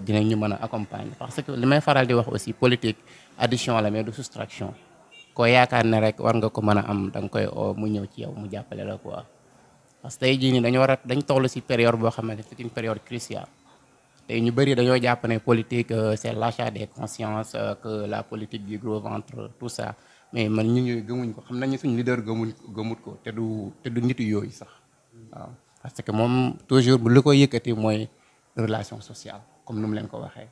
dinañ ñu mën a accompagner parce que li may faral di wax aussi politique addition la mais du soustraction koo yaakaar ne rek war nga ko mën a am da nga koy oo mu ñëw ci yow mu jàppale la quoi parce que tey jii nii dañ toll ci période boo xamante c'est une période cruciale tey ñu bëri dañoo jàpp ne politique c'est l'achat des consciences que la politique du gros ventre tout ça mais man ñu ñuy gëmuñ ko xam nañu suñu leader gëmut ko te du nitu yooyu sax waaw parce que moom toujours bu lu ko yëkkati mooy relation sociale comme nu mu leen ko waxee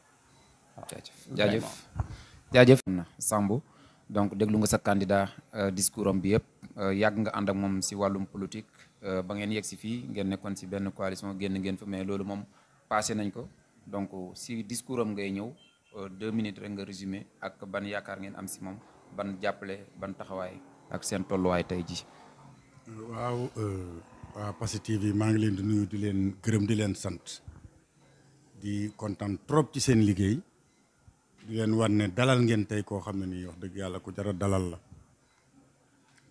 waaw. jaajëf jaajëf na Sambou donc déglu nga sa candidat discours am bi yëpp yàgg nga ànd ak moom si wàllum politique ba ngeen yegg si fii ngeen nekkoon si benn coalition génn ngeen fa mais loolu moom passé nañ ko donc si discours am ngay ñëw 2 minutes rek nga résumé ak ban yaakaar ngeen am si moom ban jàppale ban taxawaay ak seen tolluwaay tey ji waaw waa Passy TV maa ngi leen di nuyu di leen gërëm di leen sant di kontaan trop ci seen liggéey di leen wan ne dalal ngeen tey koo xam ne nii wax dëgg yàlla ku jara dalal la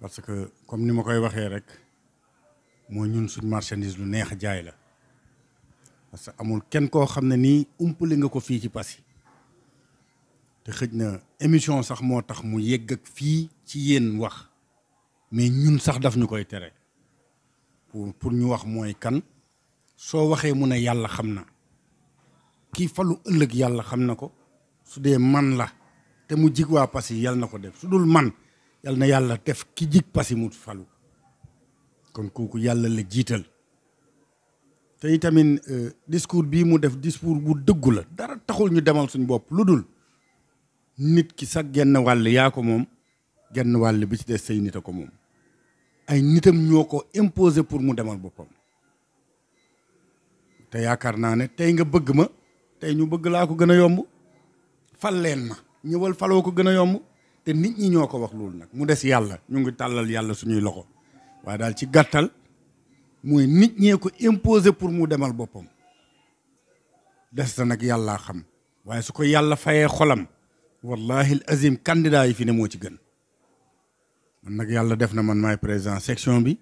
parce que comme ni ma koy waxee rek moo ñun suñ marchandise lu neex a jaay la parce que amul kenn koo xam ne nii umpale nga ko fii ci Passy te xëj na émission sax moo tax mu yegg ak fii ci yéen wax mais ñun sax daf ñu koy tere pour ñu wax mooy kan soo waxee mu ne yàlla xam na kii falu ëllëg yàlla xam na ko su dee man la te mu jig waa Passy yàlla na ko def su dul man yàlla na yàlla def ki jig Passy mu falu kon kooku yàlla la jiital te itamit discours bii mu def discours bu dëggu la dara taxul ñu demal suñ bopp lu dul nit ki sax genn wàll yaa ko moom genn wàll bi ci des say nit a ko moom ay nitam ñoo ko imposer pour mu demal boppam te yaakaar naa ne tey nga bëgg ma tey ñu bëgg laa ko gën a yomb fal leen ma ñëwal faloo ko gën a yomb te nit ñi ñoo ko wax loolu nag mu des yàlla ñu ngi tàllal yàlla suñuy loxo waaye daal ci gàttal mooy nit ñee ko imposer pour mu demal boppam des na nag yàllaa xam waaye su ko yàlla fayee xolam wallahi al azim candidat yi fi ne moo ci gën man nag yàlla def na man maay président section bi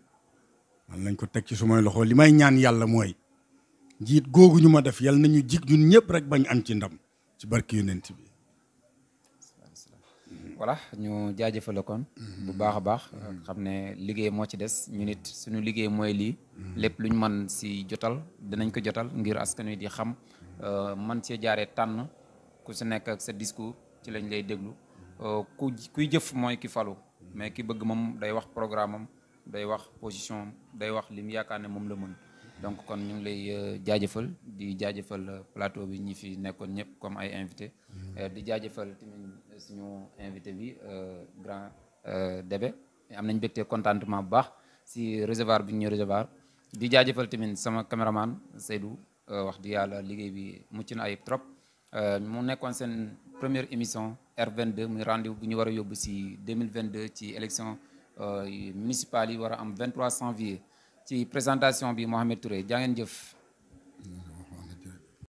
man lañ ko teg ci sumay loxo li may ñaan yàlla mooy njiit googu ñu ma def yàlla nañu jig ñun ñëpp rek bañ am ci ndam ci barki yonent bi voilà ñu jaajëfal kon bu baax a baax xam ne liggéey moo ci des ñu nit suñu liggéey mooy lii lépp lu ñu mën si jotal dinañ ko jotal ngir askan wi di xam man see jaaree tànn ku si nekk ak sa discours ci lañ lay déglu kuy jëf mooy ki falu mais ki bëgg moom day wax programme am day wax position am day wax lim yaakaar ne moom la mën donc kon ñu ngi lay jaajëfal di jaajëfal plateau bi ñi fi nekkoon ñëpp comme ay invité di jaajëfal tamit suñu invité bi grand Débé am nañ mbégte contentement bu baax si recevoir bi ñu recevoir di jaajëfal tamit sama caméraman Seydou wax di yàlla liggéey bi mucc na ayib trop mu nekkoon seen première émission R22 muy rendez-vous bu ñu war a yóbbu si 2022 ci élection municipale yi war a am 23 janvier ci présentation bi Mohamed Touré jaa ngeen jëf